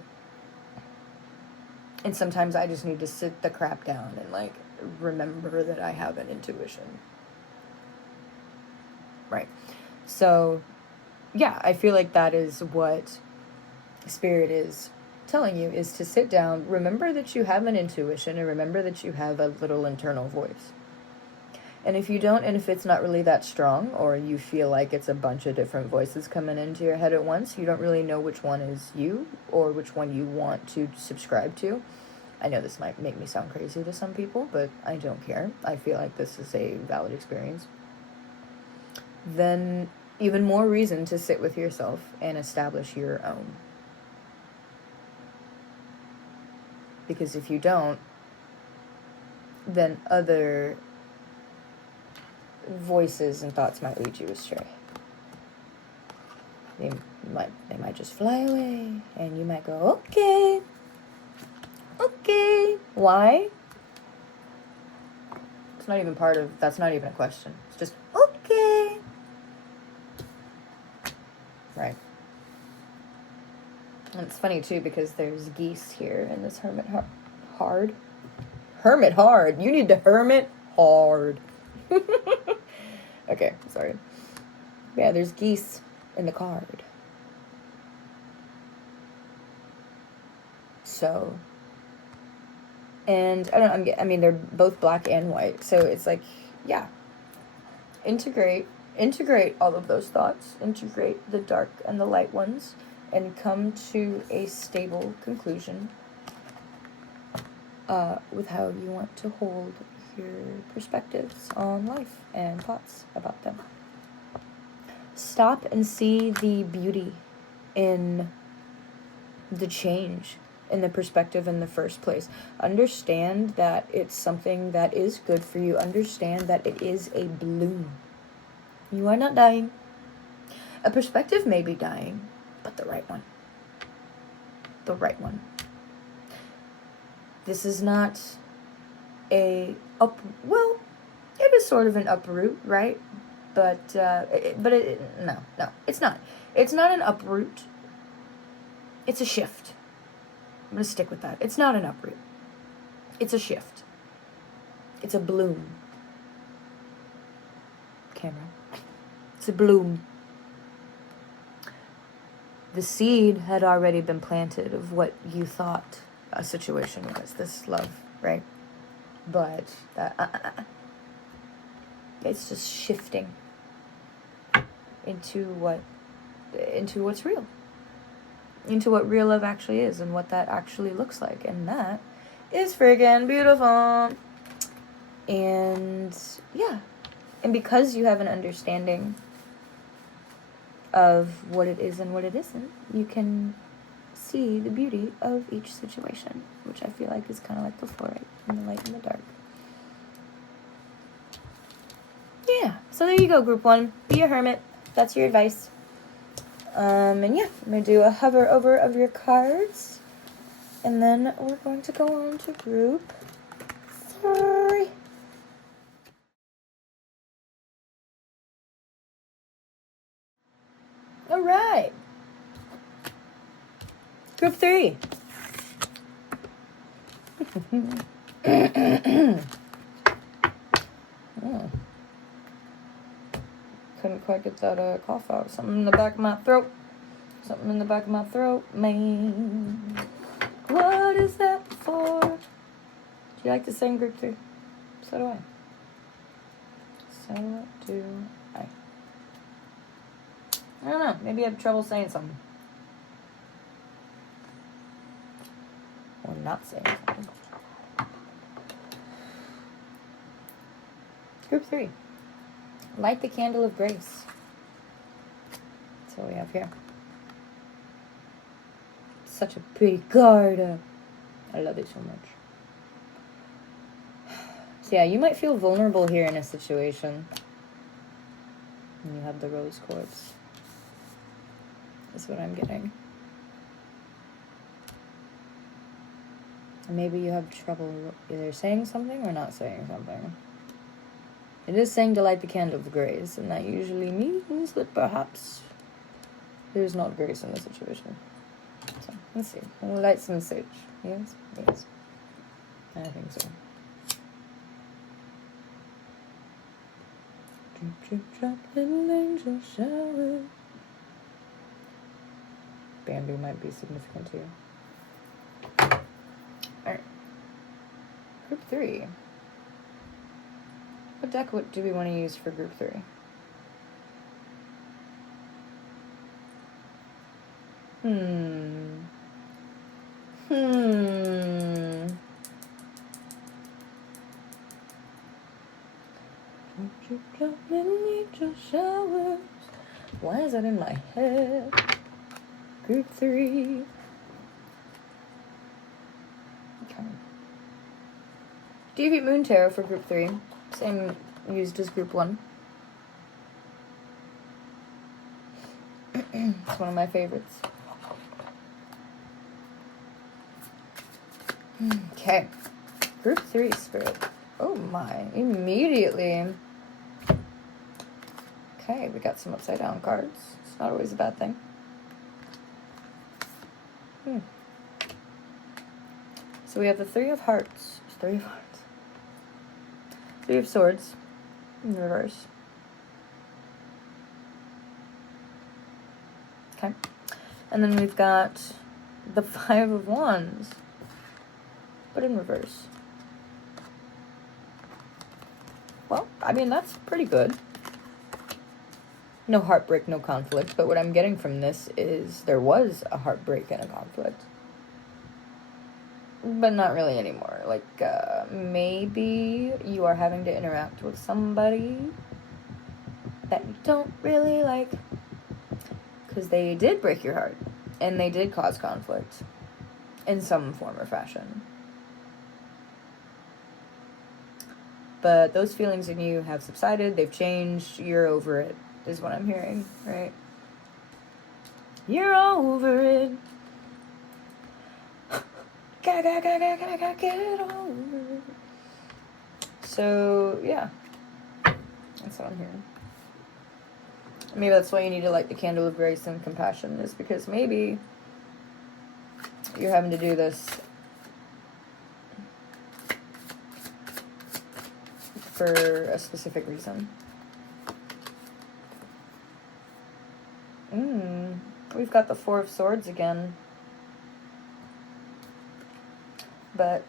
and sometimes I just need to sit the crap down and, like, remember that I have an intuition. Right. So, yeah, I feel like that is what Spirit is telling you, is to sit down, remember that you have an intuition, and remember that you have a little internal voice. And if you don't, and if it's not really that strong, or you feel like it's a bunch of different voices coming into your head at once, you don't really know which one is you, or which one you want to subscribe to. I know this might make me sound crazy to some people, but I don't care. I feel like this is a valid experience. Then even more reason to sit with yourself and establish your own. Because if you don't, then other voices and thoughts might lead you astray. They might just fly away, and you might go, okay. Why? That's not even a question. It's just, okay. Right. And it's funny too, because there's geese here in this hermit hard. Hermit hard. You need to hermit hard. Okay, sorry. Yeah, there's geese in the card. So, and I mean, they're both black and white. So it's like, yeah. Integrate all of those thoughts. Integrate the dark and the light ones, and come to a stable conclusion with how you want to hold your perspectives on life and thoughts about them. Stop and see the beauty in the change in the perspective in the first place. Understand that it's something that is good for you. Understand that it is a bloom. You are not dying. A perspective may be dying, but the right one. The right one. This is not well, it is sort of an uproot, right? but no, it's not. It's not an uproot. It's a shift. I'm going to stick with that. It's not an uproot. It's a shift. It's a bloom. Camera. It's a bloom. The seed had already been planted of what you thought a situation was. This love, right? But it's just shifting into what's real. Into what real love actually is and what that actually looks like. And that is friggin' beautiful. And yeah. And because you have an understanding of what it is and what it isn't, you can see the beauty of each situation, which I feel like is kind of like the fluorite and the light and the dark. Yeah, so there you go, group 1. Be a hermit. That's your advice. And yeah, I'm going to do a hover over of your cards. And then we're going to go on to group 3. All right. Group 3. Oh. Couldn't quite get that cough out. Something in the back of my throat. Something in the back of my throat, man. What is that for? Do you like to sing, group 3? So do I. So do I. I don't know. Maybe I have trouble saying something. Or not saying something. Group 3. Light the candle of grace. That's what we have here. Such a pretty card. I love it so much. So yeah, you might feel vulnerable here in a situation. And you have the rose quartz. That's what I'm getting. And maybe you have trouble either saying something or not saying something. It is saying to light the candle of grace, and that usually means that perhaps there's not grace in the situation. So, let's see. We'll light some sage. Yes? Yes. I think so. Drip, drip, drop, little angel shower. Bamboo might be significant to you. Alright. Group 3. What deck do we want to use for group 3? Showers. Why is that in my head? Group 3. Okay. Deviant Moon Tarot for group 3. Same used as group 1. It's one of my favorites. Okay. Group 3 spirit. Oh my. Immediately. Okay, we got some upside down cards. It's not always a bad thing. So we have the 3 of Hearts. 3 of Hearts. 3 of Swords. In reverse. Okay. And then we've got the 5 of Wands. But in reverse. Well, I mean, that's pretty good. No heartbreak, no conflict. But what I'm getting from this is there was a heartbreak and a conflict. But not really anymore. Like, maybe you are having to interact with somebody that you don't really like. Because they did break your heart. And they did cause conflict. In some form or fashion. But those feelings in you have subsided. They've changed. You're over it. Is what I'm hearing, right? You're over it. Gotta get over it. So, yeah. That's what I'm hearing. Maybe that's why you need to light the candle of grace and compassion, is because maybe you're having to do this for a specific reason. We've got the Four of Swords again. But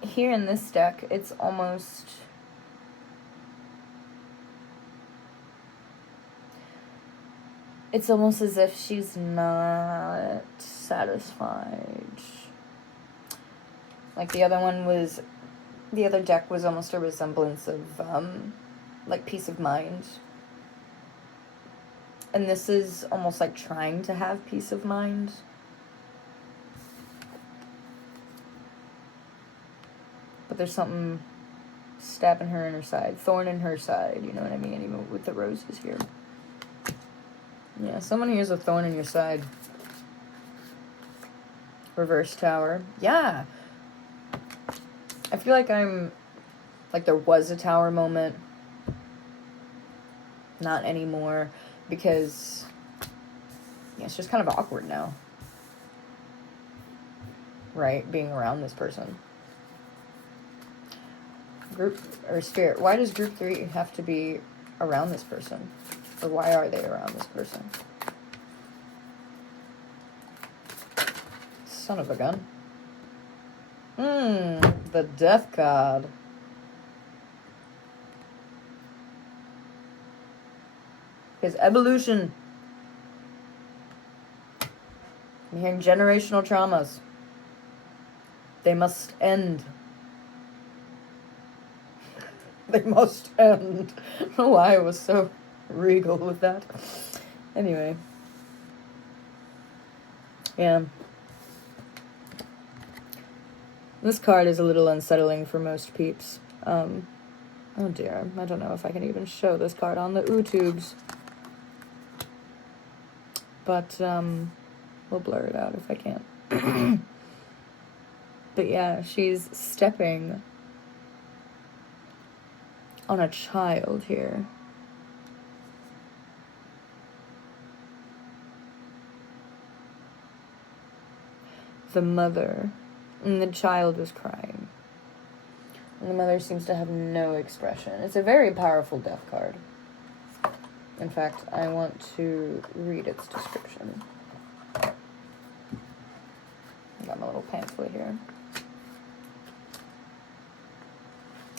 here in this deck, it's almost... It's almost as if she's not satisfied. Like the other one was... The other deck was almost a resemblance of, like, peace of mind. And this is almost like trying to have peace of mind. But there's something stabbing her in her side. Thorn in her side, you know what I mean? Even with the roses here. Yeah, someone here's a thorn in your side. Reverse tower. Yeah. I feel like like there was a tower moment. Not anymore. Because, yeah, it's just kind of awkward now. Right? Being around this person. Group, or spirit. Why does group 3 have to be around this person? Or why are they around this person? Son of a gun. The death card. His evolution. I'm hearing generational traumas. They must end. They must end. I don't know why I was so regal with that. Anyway. Yeah. This card is a little unsettling for most peeps. Oh dear. I don't know if I can even show this card on the YouTubes. But, we'll blur it out if I can't. But yeah, she's stepping on a child here. The mother. And the child was crying. And the mother seems to have no expression. It's a very powerful death card. In fact, I want to read its description. I got my little pamphlet here.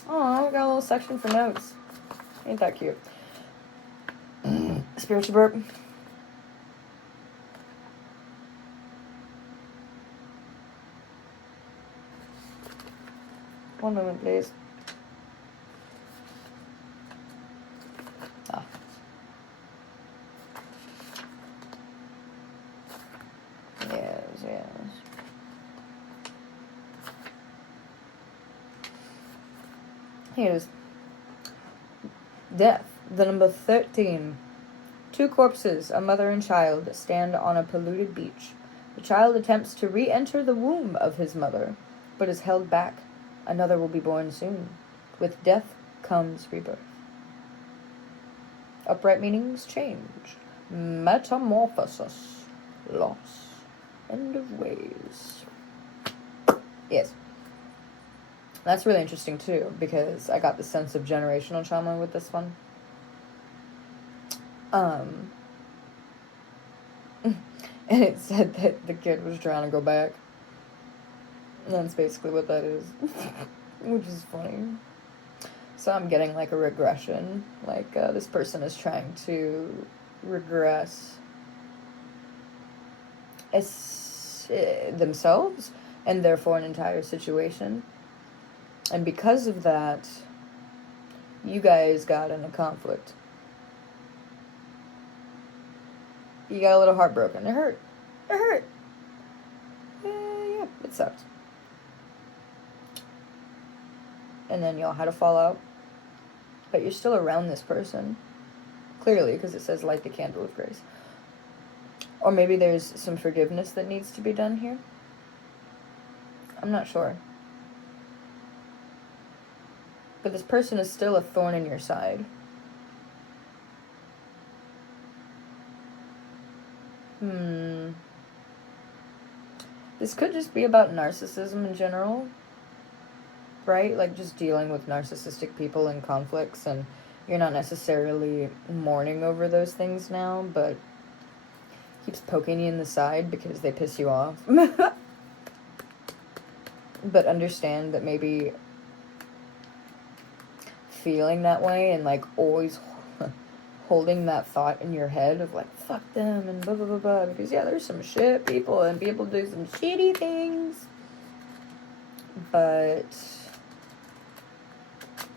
Oh, we got a little section for notes. Ain't that cute? Spiritual burp. One moment, please. Ah. Yes. Here it is. Death, the number 13. Two corpses, a mother and child, stand on a polluted beach. The child attempts to re-enter the womb of his mother, but is held back. Another will be born soon. With death comes rebirth. Upright meanings change. Metamorphosis. Loss. End of ways. Yes. That's really interesting too, because I got the sense of generational trauma with this one. And it said that the kid was trying to go back. And that's basically what that is. Which is funny. So I'm getting like a regression. Like this person is trying to regress as themselves and therefore an entire situation. And because of that, you guys got in a conflict. You got a little heartbroken. It hurt. It hurt. Yeah, it sucked. And then y'all had a fallout. But you're still around this person. Clearly, because it says light the candle of grace. Or maybe there's some forgiveness that needs to be done here. I'm not sure. But this person is still a thorn in your side. This could just be about narcissism in general, right? Like just dealing with narcissistic people and conflicts, and you're not necessarily mourning over those things now, but keeps poking you in the side because they piss you off. But understand that maybe feeling that way and like always holding that thought in your head of like, fuck them and blah, blah, blah, blah. Because yeah, there's some shit people and people do some shitty things. But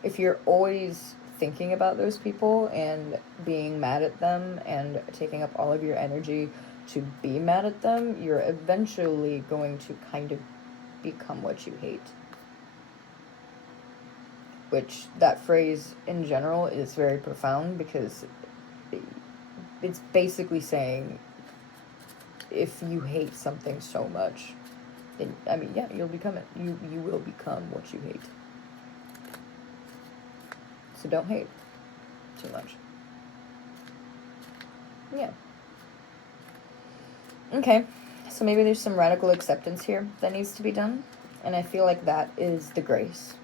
if you're always thinking about those people and being mad at them and taking up all of your energy to be mad at them, you're eventually going to kind of become what you hate. Which, that phrase in general is very profound, because it's basically saying if you hate something so much, then, I mean, yeah, you'll become it. You will become what you hate. So don't hate too much. Yeah. Okay, so maybe there's some radical acceptance here that needs to be done, and I feel like that is the grace.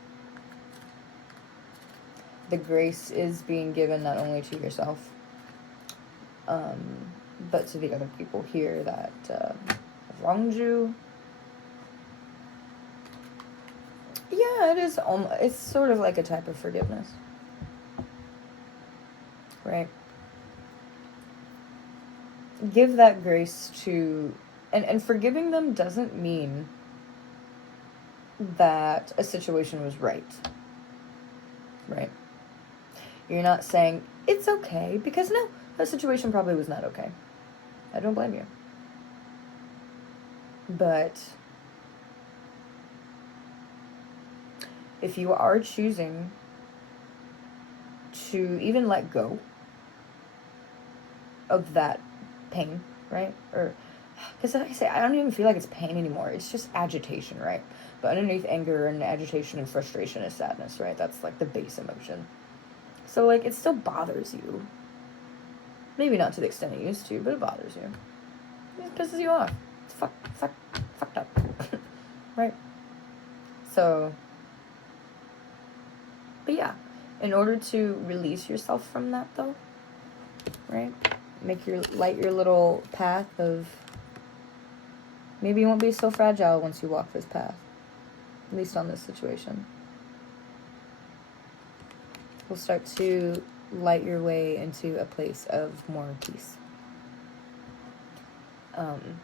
The grace is being given not only to yourself, but to the other people here that have wronged you. Yeah, it is. It's sort of like a type of forgiveness, right? Give that grace to, and forgiving them doesn't mean that a situation was right. You're not saying it's okay, because no, that situation probably was not okay. I don't blame you. But if you are choosing to even let go of that pain, right? Or, because like I say, I don't even feel like it's pain anymore. It's just agitation, right? But underneath anger and agitation and frustration is sadness, right? That's like the base emotion. So like it still bothers you. Maybe not to the extent it used to, but it bothers you. It pisses you off. It's fucked up. Right? So, but yeah, in order to release yourself from that though, right? Light your little path of, maybe you won't be so fragile once you walk this path. At least on this situation. Will start to light your way into a place of more peace.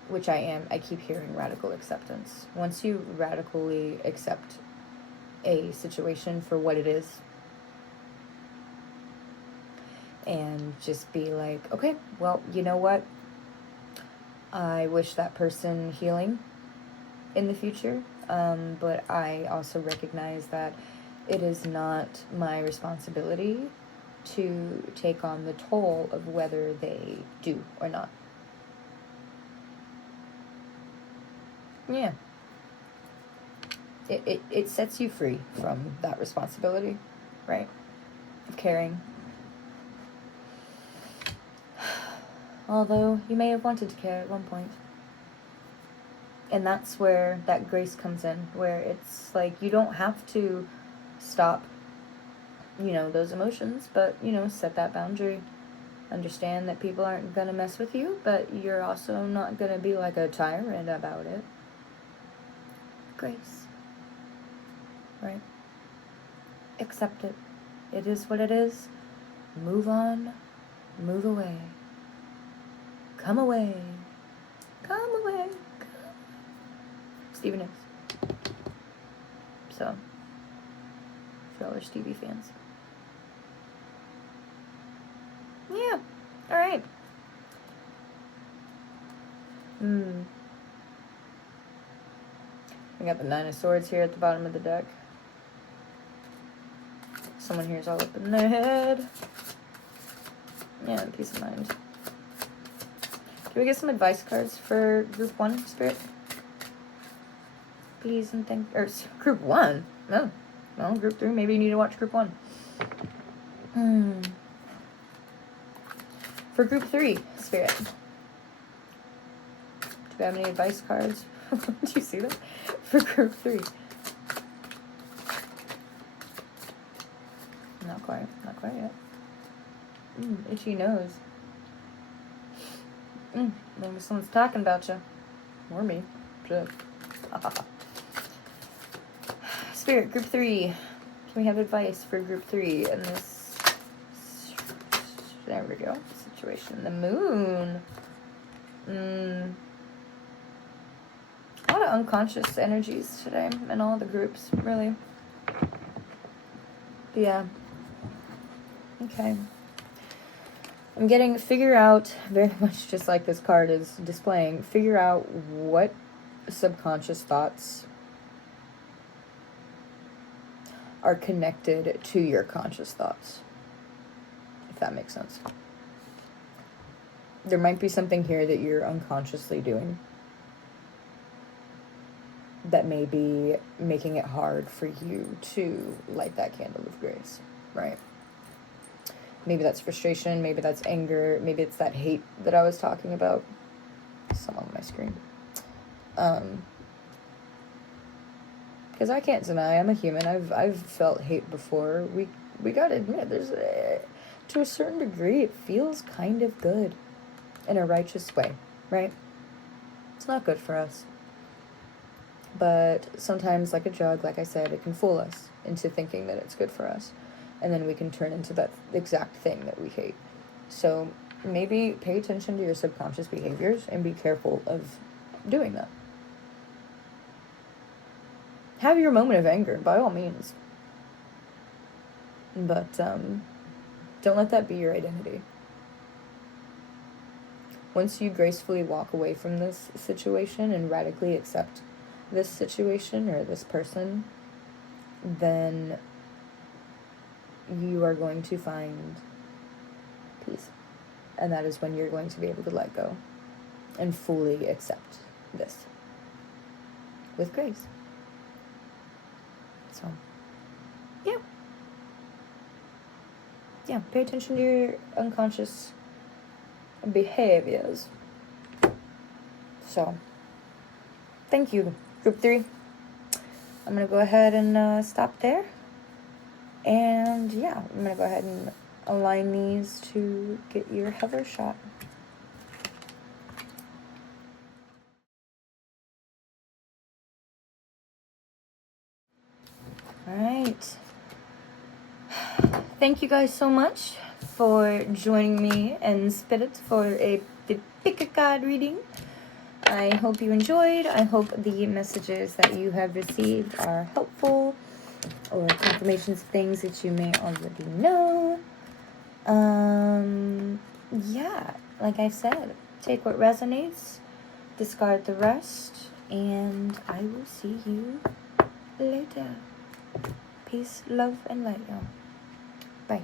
Which I keep hearing radical acceptance. Once you radically accept a situation for what it is, and just be like, okay, well, you know what? I wish that person healing in the future, but I also recognize that it is not my responsibility to take on the toll of whether they do or not. Yeah. It sets you free from that responsibility, right? Of caring. Although you may have wanted to care at one point. And that's where that grace comes in, where it's like you don't have to stop, those emotions, but, set that boundary. Understand that people aren't going to mess with you, but you're also not going to be like a tyrant about it. Grace. Right? Accept it. It is what it is. Move on. Move away. Come away. Come away. Stevie Nicks. So, for all our Stevie fans. Yeah. Alright. We got the Nine of Swords here at the bottom of the deck. Someone here's all up in their head. Yeah, peace of mind. Can we get some advice cards for Group 1, Spirit? Please and thank... Or, Group 1? No. Well, Group 3, maybe you need to watch Group 1. For Group 3, Spirit. we have any advice cards? Do you see that? For group 3. Not quite yet. Itchy nose. Maybe someone's talking about you. Or me. Shit. Spirit, group 3. Can we have advice for group 3 in this? There we go. Situation. The moon. A lot of unconscious energies today in all the groups, really. Yeah. Okay. I'm getting, figure out, very much just like this card is displaying, figure out what subconscious thoughts are connected to your conscious thoughts. If that makes sense. There might be something here that you're unconsciously doing that may be making it hard for you to light that candle of grace, right? Maybe that's frustration, maybe that's anger, maybe it's that hate that I was talking about. Some on my screen. Because I can't deny, I'm a human. I've felt hate before. We gotta admit, there's to a certain degree, it feels kind of good in a righteous way, right? It's not good for us. But sometimes, like a drug, like I said, it can fool us into thinking that it's good for us. And then we can turn into that exact thing that we hate. So maybe pay attention to your subconscious behaviors and be careful of doing that. Have your moment of anger, by all means. But don't let that be your identity. Once you gracefully walk away from this situation and radically accept this situation or this person, then you are going to find peace. And that is when you're going to be able to let go and fully accept this with grace. So, yeah, pay attention to your unconscious behaviors. So, thank you, group 3. I'm going to go ahead and stop there. And yeah, I'm going to go ahead and align these to get your hover shot. All right. Thank you guys so much for joining me in spirit for the pick a card reading. I hope you enjoyed. I hope the messages that you have received are helpful, or confirmations of things that you may already know. Yeah, like I said, take what resonates, discard the rest, and I will see you later. Peace, love, and light, y'all. Bye.